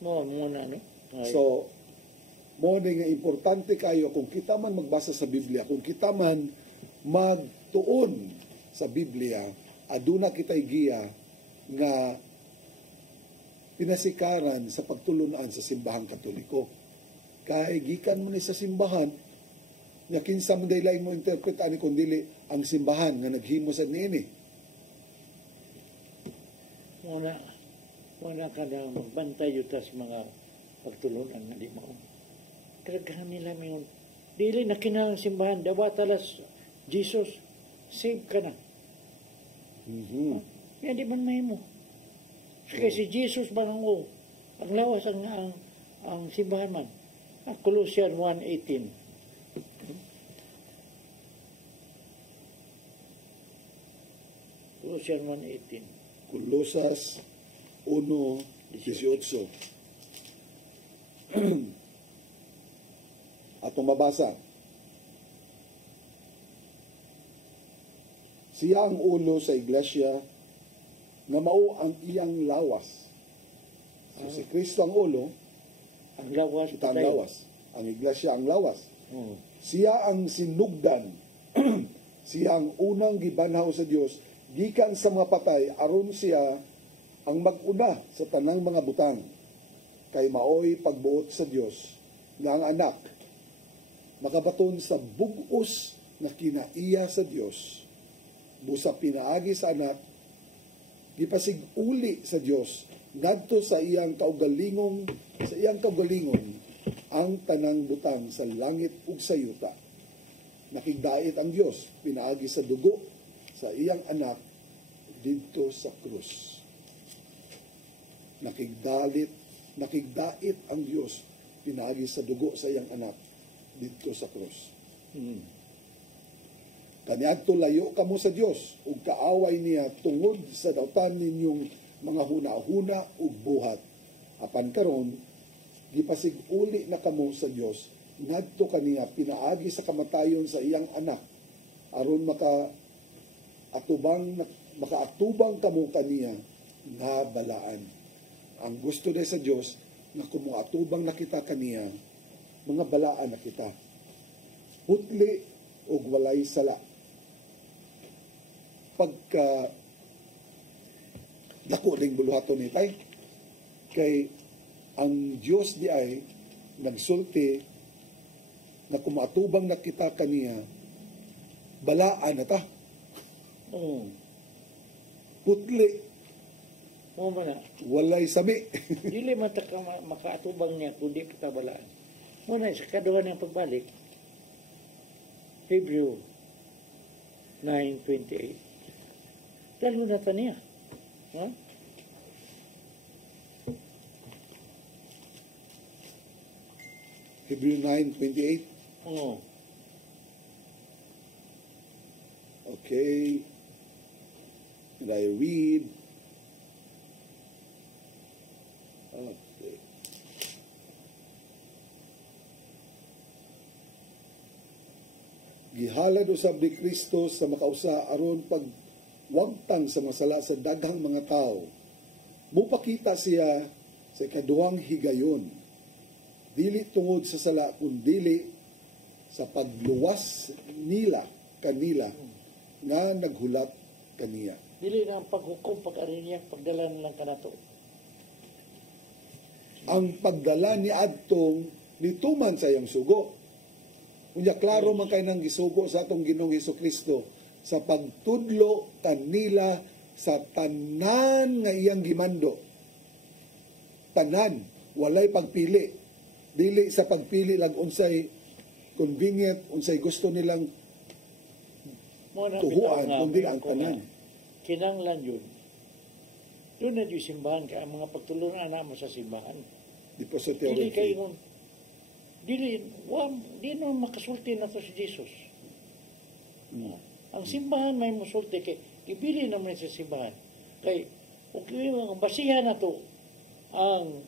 Mo muna, no? Ay. So, mo nga importante kayo kung kita man magbasa sa Biblia, kung kita man magtuon sa Biblia, aduna kitay giya nga pinasikaran sa pagtulunan sa simbahang Katoliko. Kay gikan mo ni sa simbahan, nga kinsa man daylain mo interpret ani kun dili ang simbahan nga naghimo sa niini. Muna ka na magbantay yun tas mga pagtulunan nga di mo. Karagahan nila mayon. Dili na kinahang simbahan, dawatalas Jesus, save ka na. Yan di man mahimo. Kaya si Jesus ba ang lawas ang simbahan man. Colossians 1:18. Colossians 1:18. Colosas 1:18. Atong mabasa. Siya ang ulo sa iglesia na mao ang iyang lawas. So, si Kristo ang ulo, ang lawas, kita ang lawas. Ang iglesia ang lawas. Siya ang sinugdan. Siya ang unang gibanhaw sa Dios gikan sa mga patay aron siya ang mag-una sa tanang mga butang. Kay maoy pagbuot sa Dios nga ang anak makabaton sa bug-os na kinaiya sa Dios. Busa pinaagi sa anak, gipasig-uli sa Dios ngadto sa iyang kaugalingon ang tanang butang sa langit ug sa yuta. Nakigdait ang Dios pinaagi sa dugo sa iyang anak didto sa krus. Nakigdait ang Dios pinaagi sa dugo sa iyang anak didto sa krus. Kaniadto layo kamo sa Dios ug kaaway niya tungod sa dautan ninyong mga huna-huna ug buhat. Apan karon gipasig-uli na kamo sa Dios ngadto kaniya pinaagi sa kamatayon sa iyang anak aron makaatubang kamo kaniya nga balaan. Ang gusto day sa Dios na kumuatubang na kita kaniya, mga balaan na kita. Putli ug walay sala. Pagka dako ning buluhaton ni tay kay ang Dios di ay nagsulti na kumatubang na kita kaniya balaan na ta. Putli walay sami. Dili man ta makaatubang niya kundi kita balaan. Muna sa kaduhan ng pagbalik, Hebrew 9:28. Dahil na niya. Ha? Hebrew 9:28. Oo. Okay. And I read. Okay. Gihalad usab ni Kristo sa makausa aron pagwagtang sa masala sa daghang mga tao. Mupakita siya sa ikaduhang higayon. Dili tungod sa sala kundi sa pagluwas kanila nga naghulat kaniya. Dili na ang paghukom pag-ari niya, pagdala na lang kanato. Ang pagdala ni adtong nituman sa iyang sugo. Unya klaro man kay nang gisugo sa atong Ginoong Hesukristo sa pagtudlo kanila sa tanan nga iyang gimando. Tanan, walay pagpili. Dili sa pagpili lang unsay convenient, unsay gusto nilang tuhuan, kundi ang tanan. Kinanglan yun. Doon na yung simbahan ka, ang mga pagtulungan naman sa simbahan. Depository Dili fee. kayo, di na makasulti na to si Jesus. Ang simbahan may musulti kay ibili naman sa simbahan. Kay, okay, ang basihan na to, ang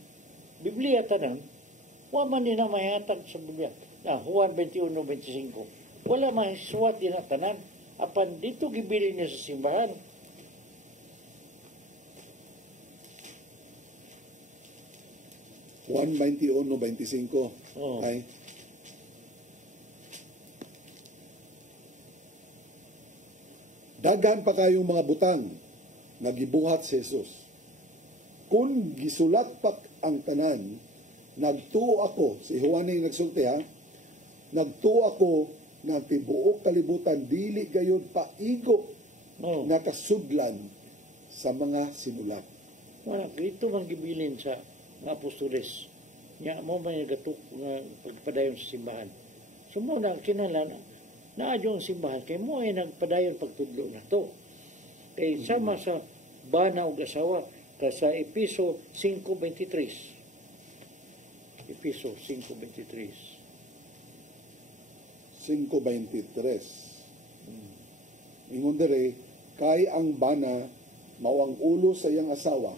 Biblia tanan, wa man din na mahihatag sa Biblia. Juan 21:25. Wala mahisuwat din na tanan. Apan dito gibili niya sa simbahan. Juan 21:25. Oh. Ay. Daghan pa kayong mga butang nga gibuhat si Jesus. Kung gisulat pa ang tanan, nagtuo ako, si Juan ay nagsulti ha, nagtuo ako nga tibuok kalibutan dili gayud paigo nga kasudlan sa mga sinulat. Wala, dito man gibilin sa mga apostoles. Nya mo may gatuk nga pagpadayon sa simbahan. So mo na kinahanglan na adyo ang simbahan kay mo ay nagpadayon pagtudlo na to. Kay sama sa bana ug asawa ka sa Episo 5:23. Episo 5:23. 5:23. Ingon dere, kay ang bana mao ang ulo sa iyang asawa.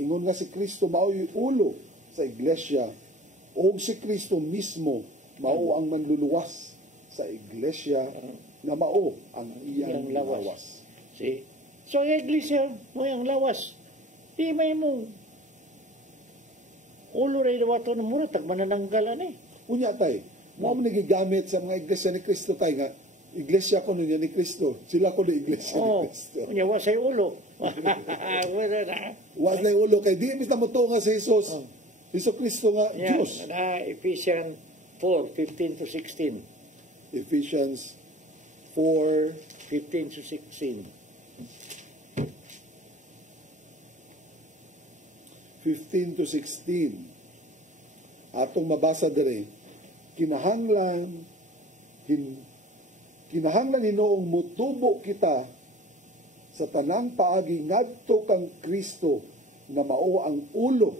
Ingon nga si Kristo mao yung ulo sa iglesia o si Kristo mismo mao ang manluluwas sa iglesia na mao ang iyang lawas. See? So, ang iglesia mo yung lawas. Di may mo ulo rin wato ng mura, tagmanananggalan eh. Unya tay, mao man nagigamit sa mga iglesia ni Kristo tay nga iglesia ko niya ni Kristo. Sila ko ni iglesia ni Kristo. Unya wasay ulo. Wala na. Was na ulo kay di mis na mo to nga si Jesus. Hesus Kristo nga Dios. Ephesians 4:15-16. Ephesians 4:15-16. 15-16. Atong mabasa dire, kinahanglan hinoong mutubo kita sa tanang paagi ngadto kang Kristo na mao ang ulo.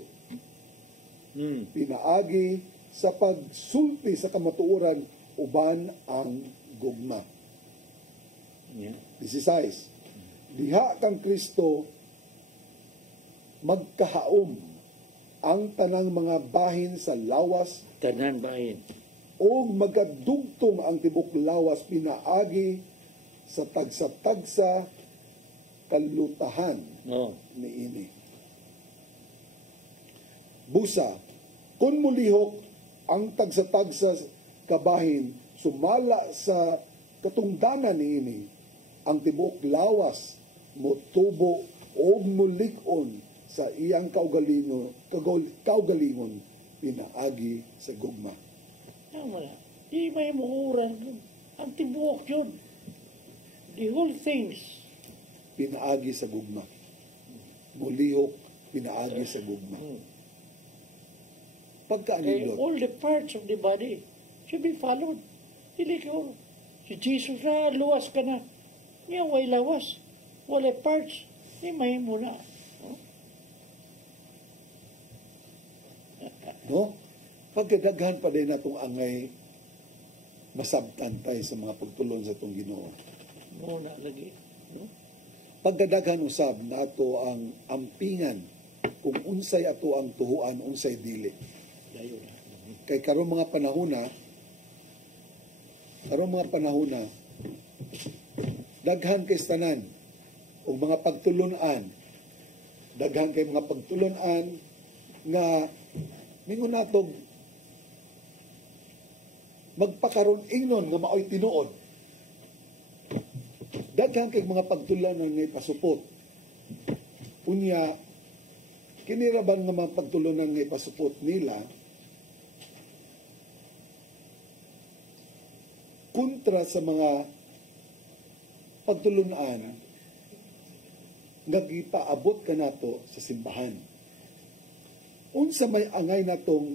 Pinaagi sa pagsulti sa kamatuoran uban ang gugma. 16. Diha kang Kristo magkahaom ang tanang mga bahin sa lawas, tanan bahin, o magadugtong ang tibok lawas pinaagi sa tagsa-tagsa kalutahan niini. Busa, kung mulihok ang tagsa-tagsa kabahin sumala sa katungdanan niini, ang tibok lawas motubo o mulikon sa iyang kaugalingon pinaagi sa gugma. Tama na. Di may muhuran. Ang tibuok yun. The whole things. Pinaagi sa gugma. Mulihok, pinaagi sa gugma. Pagkaanilot. All the parts of the body should be followed. Dili ko. Si Jesus na, luwas ka na. Niya, way lawas. Wala parts. Di may muna. No? Pagkadaghan pa din natong angay masabtan tayo sa mga pagtulon sa itong Ginoo. Muna lagi. No? Pagkadaghan usab nato ang ampingan kung unsay ato ang tuhuan, unsay dili. Kay karong mga panahona, daghan kay tanan o mga pagtulunan, daghan kay mga pagtulunan nga ningon natong magpakaroon ingnon nga maoy tinuod. daghan kay mga pagtulanan nga ipasupot. Unya, kiniraban nga mga pagtulanan nga ipasupot nila, kontra sa mga pagtulunan nga gipaabot ka nato sa simbahan. Unsa may angay natong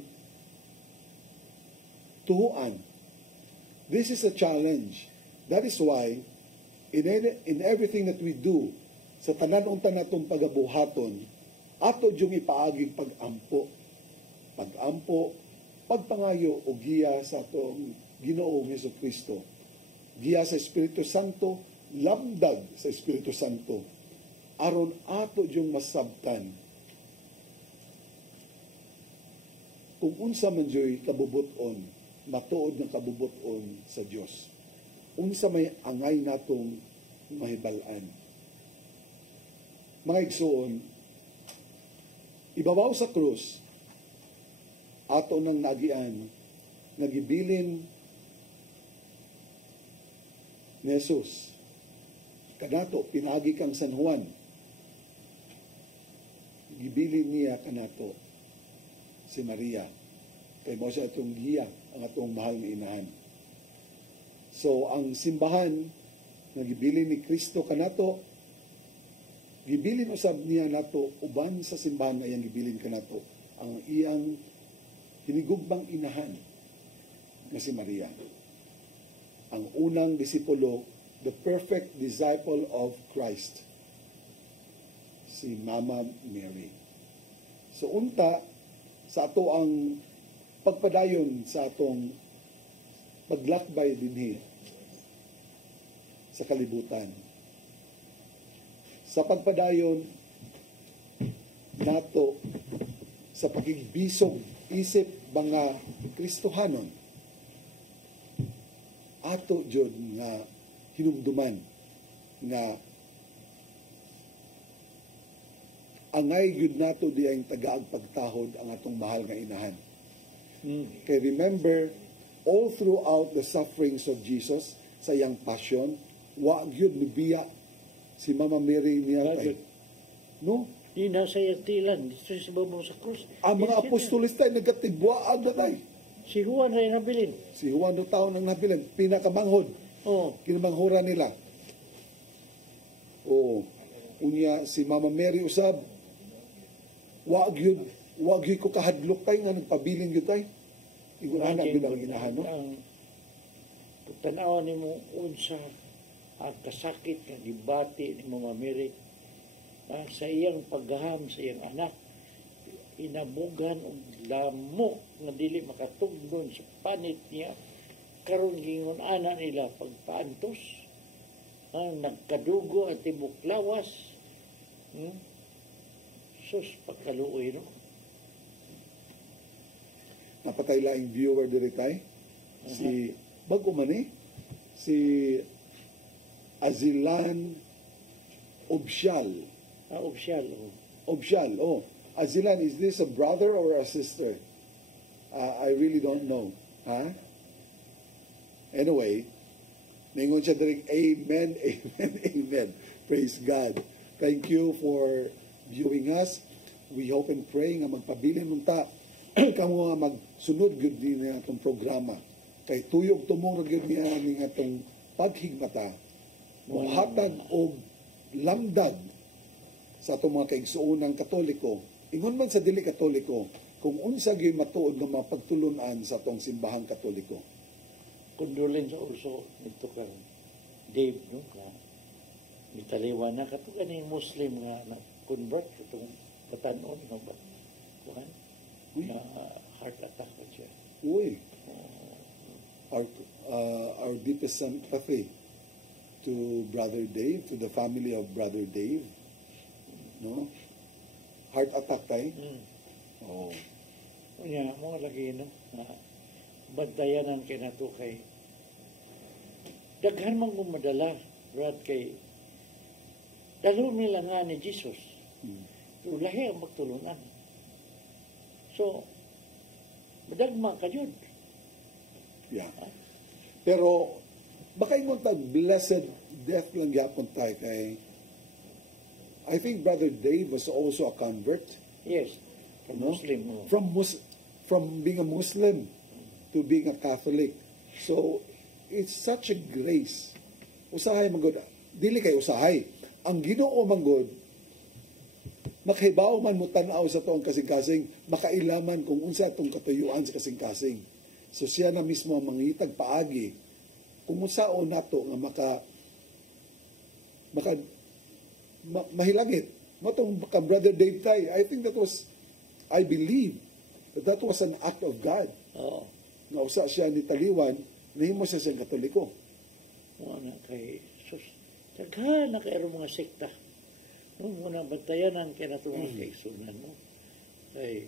tuhuan. This is a challenge. That is why in everything that we do sa tanan-unta natong pagabuhaton, ato yung ipaaging pagampo, pagpangayo o giya sa atong Ginoong Jesucristo, giya sa Espiritu Santo, lamdag sa Espiritu Santo, aron ato yung masabtan kung unsa man joy kabubuton, matuod ng kabubuton sa Dios. Unsa may angay natong mahibalan. Mga igsoon, ibabaw sa krus, ato nang nagian, nagibilin ni Jesus. Kanato, pinagi kang San Juan. Gibilin niya kanato si Maria. Kaya mo siya itong giya, ang atong mahal na inahan. So, ang simbahan, nagibilin ni Kristo kanato, gibilin usab niya nato, uban sa simbahan na iyang gibilin kanato, ang iyang hinigugbang inahan na si Maria. Ang unang disipulo, the perfect disciple of Christ, si Mama Mary. So, unta, sa ato ang pagpadayon sa atong paglakbay dinhi sa kalibutan. Sa pagpadayon nato sa pagigbisog isip mga Kristohanon, ato jud nga hinumduman nga angay gyud nato diay tagaag pagtahod ang atong mahal nga inahan. Kay remember, all throughout the sufferings of Jesus sa iyang passion, wa gyud lubiya si Mama Mary niya kay. No? Di nasa yatilan, dito sa babaw sa krus. Ang mga apostolis tayo nagkatibwaan na tayo. Si Juan rin nabilin. Si Juan do taon ang nabilin. Pinakamanghod. Oo. Kinamanghura nila. Oo. Unya si Mama Mary usab, wag yun ko kahadlok tayo nga nagpabilin yun tayo. Igunahan na bilang ginahan, no? Ang tanawan ni mo unsa ang kasakit nga gibati ni Mama Mary sa iyang paghaham sa iyang anak, inabugan og lamok nga dili makatugdon sa panit niya, karon gingon ana nila pagpaantos, nagkadugo at tibok lawas. Sus, pagkaluoy, no? Napatay laing viewer diri tay. Si bago man si Azilan Obsyal. Obsyal. Obsyal, oh. Azilan, is this a brother or a sister? I really don't know. Huh? Anyway, ningon siya diri, amen, amen, amen. Praise God. Thank you for viewing us. We hope and pray nga magpabilin mong ta kamo nga magsunod gyud din na atong programa. Kay tuyog tumong gyud niya ning atong paghigmata. Mohatag og lamdag sa atong mga kaigsuonang Katoliko. Ingon man sa dili Katoliko, kung unsa gyud matuod nga mga pagtulunan sa atong simbahang Katoliko. Condolence also nito ka Dave, no? Mitaliwan na kato kaning Muslim nga na convert itong katanon, no ba? Kuhan? Heart attack ba siya? Uy. Our deepest sympathy to Brother Dave, to the family of Brother Dave. No? Heart attack tayo? Oh. Unya, mga lagi, no? Bantayan ang kinato kay daghan mang gumadala, Brad, kay dalo nila nga ni Jesus. So, lahi ang magtulunan. So, madagma ka yun. Yeah. Pero, baka yung tag blessed death lang gyapon tayo kay I think Brother Dave was also a convert. Yes, from No? Muslim. Oh. From being a Muslim to being a Catholic. So, it's such a grace. Usahay manggod. Dili kay usahay. Ang Ginoo manggod, makahibaw man mo tanaw sa to ang kasing-kasing, makailaman kung unsa itong katuyuan sa kasing-kasing. So siya na mismo ang mangitag paagi kung unsaon nato nga mahilangit. Matong ka Brother Dave Tay, I believe that was an act of God. Oo. Nga usa siya ni taliwan, nahimo siya siyang Katoliko. Mga kay sus. Taghan na kayo mga sekta. No, muna bantayan ang kinatulong kay sunan mo. Kay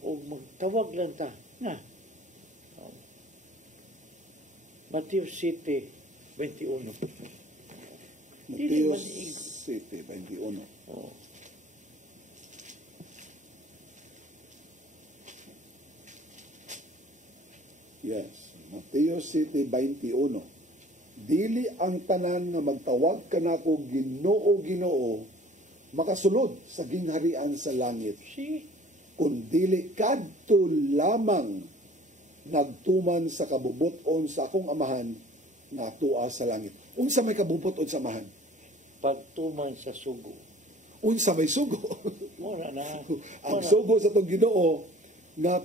o magtawag lang ta na Matthew City 21. Mateo City 21. Oh. Yes, Mateo City 21. Dili ang tanan nga magtawag kanako Ginoo makasulod sa gingharian sa langit. Si Kun dili kadto lamang nagtuman sa kabubuton sa akong amahan nga tua sa langit. Unsa may kabubuton sa amahan? pagtuman sa sugo. Unsa may sugo? Muna na. Ang sugo sa itong Ginoo nga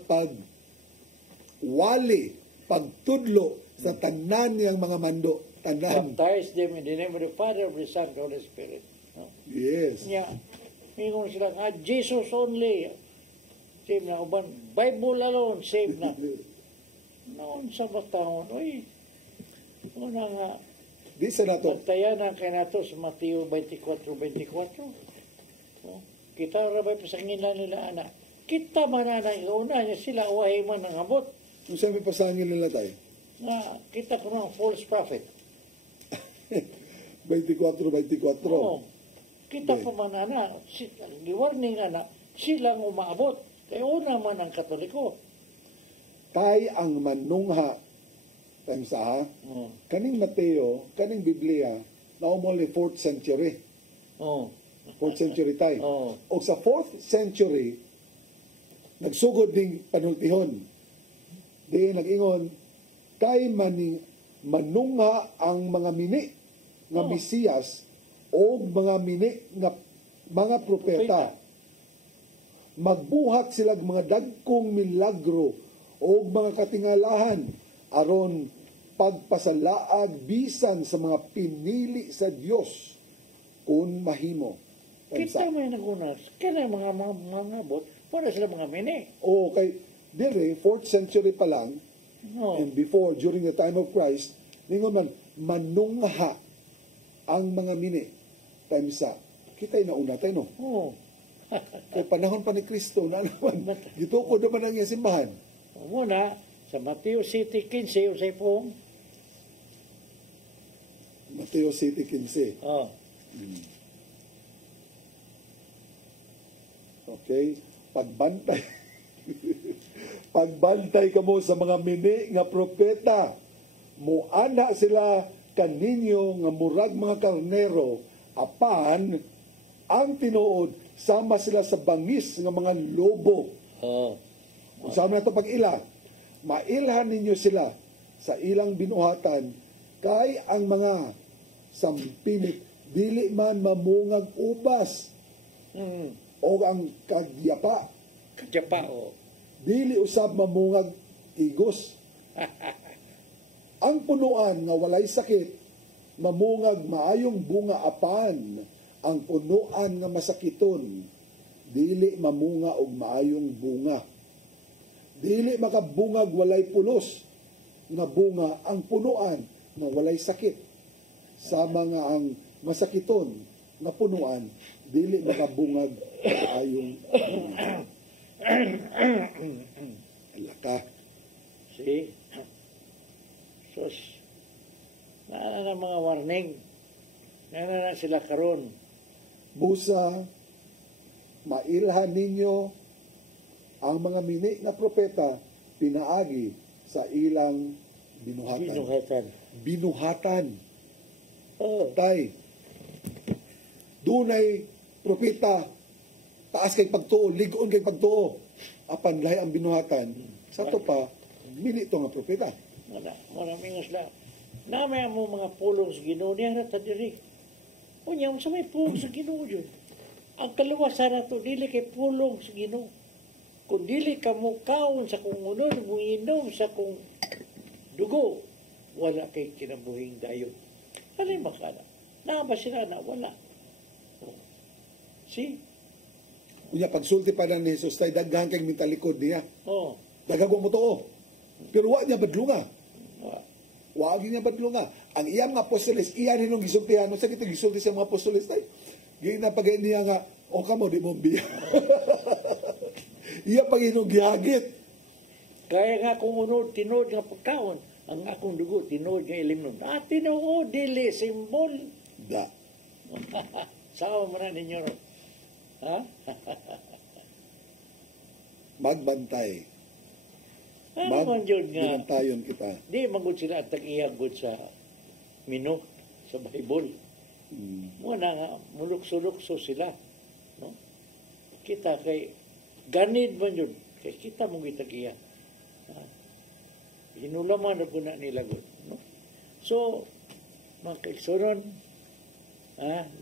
wali, pagtudlo sa tanan niyang mga mando. Tanan. Baptize them in the name of the Father, of the Son, and the Holy Spirit. No? Yes. Yeah. Mingon sila, Jesus only. Save na uban. Bible alone, save na. Noon sa batahon, uy. Una nga, Di sa nato. nagtayanan kay nato sa Mateo 24:24. Oh, kita rabay pa sa ngina nila anak. Kita man na una niya sila uwahay man ng abot. Kung saan may pasangin nila tayo? Nga, kita ko ng false prophet. 24. Oo. Kita pa man na, warning na, silang umaabot. Kaya una man ang Katoliko. Tay ang manungha time sa Oh. kaning Mateo, kaning Biblia, na only 4th century. Oh. 4th century tay. Oh. O sa 4th century, nagsugod ding panultihon. Di nag-ingon, kay manungha ang mga mini nga Oh. Mesiyas o mga mini nga mga propeta. Magbuhat sila mga dagkong milagro o mga katingalahan aron pagpasalaag bisan sa mga pinili sa Dios kung mahimo. Kita may nagunas. Kaya mga abot, para sila mga mini. O kay dire 4th century pa lang, No. and before, during the time of Christ, ningon man, manungha ang mga mini time sa kita'y nauna tayo, no? Oh. Kay panahon pa ni Kristo na naman, dito ko naman ang iyang simbahan. Muna, sa Mateo City 15, usay pong. Mateo City 15. Oh. Okay? Pagbantay. Pagbantay ka mo sa mga mini nga propeta. Muana sila kaninyo nga murag mga karnero, apan ang tinuod sama sila sa bangis nga mga lobo. Oh. Kung saan na ito pag-ila, mailhan ninyo sila sa ilang binuhatan, kay ang mga sampinit dili man mamungag ubas o ang kagyapa Kadyapa, oh. dili usab mamungag igos. Ang punuan nga walay sakit mamungag maayong bunga, apan ang punuan nga masakiton dili mamunga og maayong bunga. Dili makabungag walay pulos nga bunga ang punuan nga walay sakit. Sama nga ang masakiton nga punuan dili makabungag maayong bunga. Alaka. See? Sus. Naana na mga warning. Naana na sila karon. Busa, mailhan ninyo ang mga mini na propeta pinaagi sa ilang binuhatan. Binuhatan. Binuhatan. Tay, dunay propeta, taas kay pagtuo, ligon kay pagtuo. Apan lahi ang binuhatan, sa to pa, mili to nga propeta. Maraming isla. Namay mo mga pulong sa Ginoo niya rata diri. Unya mo sa may pulong sa Ginoo dyan. Ang kaluwasan na to, dili kay pulong sa Ginoo. Kung dili ka mukaon sa kung unod, muinom sa kung dugo, wala kay kinabuhing dayon. Alay makana. Nakaba sila na wala. See? Unya pagsulti pa na ni Jesus tay daghan kay mintalikod niya. Daghan mo to. Pero wa niya badlunga. Wa niya badlunga. Ang iyang mga apostoles, iyan hinong gisultihan. Sa kita gisulti sa mga apostoles tay. Ginapagay niya nga, o kamo di mo biya. Iya pag hinong gihagit. Kaya nga kung unod, tinod nga pagkaon, ang akong dugo, tinod nga ilimnon. Tinoo, dili, simbol. Da. Sawa mo na ninyo. Ha? Magbantay. Man yun nga. Binantayon kita. Di, magod sila at tag-iyagod sa mino, sa Bible. Muna nga, mulukso-lukso sila. No? Kita kay, ganid man yun. Kay kita mong itag-iya. Hinulaman na po na nilagod. No? So, mga kaigsunon,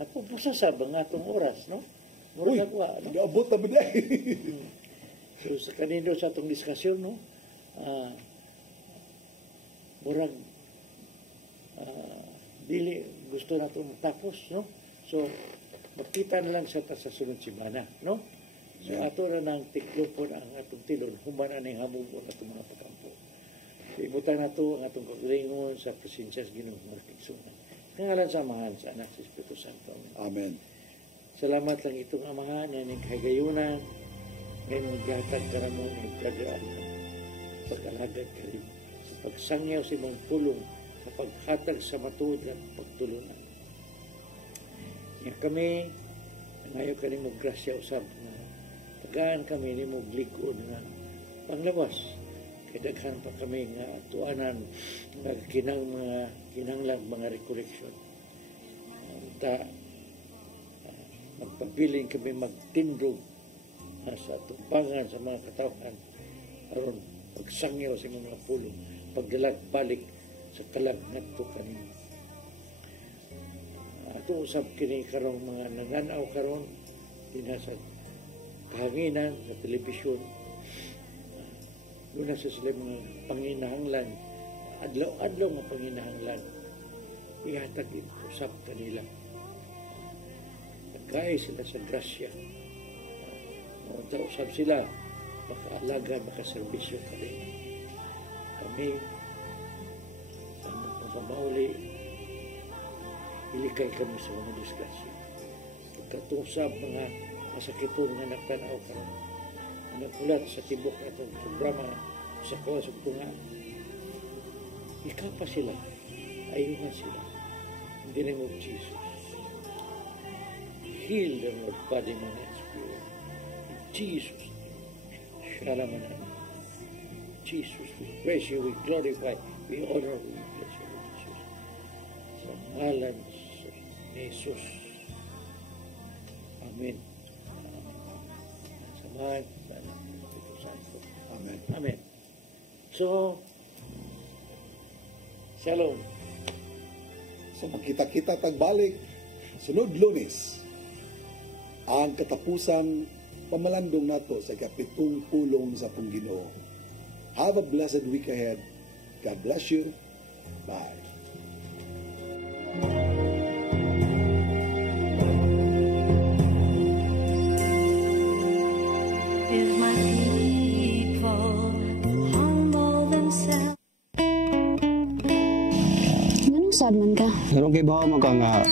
napupusasab ang atong oras, no? Uy, nag-abot na ba na So, sa kanino sa atong diskasyon, no? Murag, dili, gusto na itong matapos, no? So, magkita na lang sa sunod simana, no? So, ato na ng tiklopon ang atong tilon, human na ng hamubon atong mga pagkampo. Ibutan na ito ang atong kagalingon sa presensya sa Ginoong Mariksunan. Kangalan sa Amahan, sa Anak, sa Espiritu Santo. Amen. Salamat lang itong Amahan, yan ang kagayunan, ngayon maghatag ka mo ng pagkagaan, pag-alagad ka rin, sa pagsangyaw sa mong pulong, sa paghatag sa matuod at pagtulunan. Yan kami, ngayon ka rin mo grasya usap na tagaan kami ni mo glikod na panglawas. Kadaghan pa kami nga tuanan nga kinanglang mga recollection. Magpabiling kami magtindog sa tumbangan sa mga katawhan aron pagsangyaw sa mga pulong, pagdalag balik sa kalag ngadto kanimo. Ato usab kini karong mga nananaw karon dinasa kahanginan sa telebisyon. Una sa sila mga panginahanglan, adlaw-adlaw mga panginahanglan, ihatag usap kanila. Nagkaya sila sa grasya. Usap sila, makaalaga, makaservisyo kami. Kami, sa pagpamauli, ilikay kami sa mga disgrasya. Pagkatusap mga masakiton na nagtanaw karon. Nagulat sa tibok na itong programa sa kawas o tunga. Ikaw pa sila, ayuhan sila. In the name of Jesus. Heal them, Lord, body, mind, and spirit. In Jesus' name. Shalaman. Jesus, we praise you, we glorify, we honor, we bless you, Jesus. Sa ngalan ni Jesus. Amen. Samahan. Amen. Amen. So, shalom. So magkita-kita tagbalik sunod Lunes ang katapusan pamalandong nato sa kapitong pulong sa Ginoo. Have a blessed week ahead. God bless you. Bye. Sad man ka. Pero kay bawa mo ka nga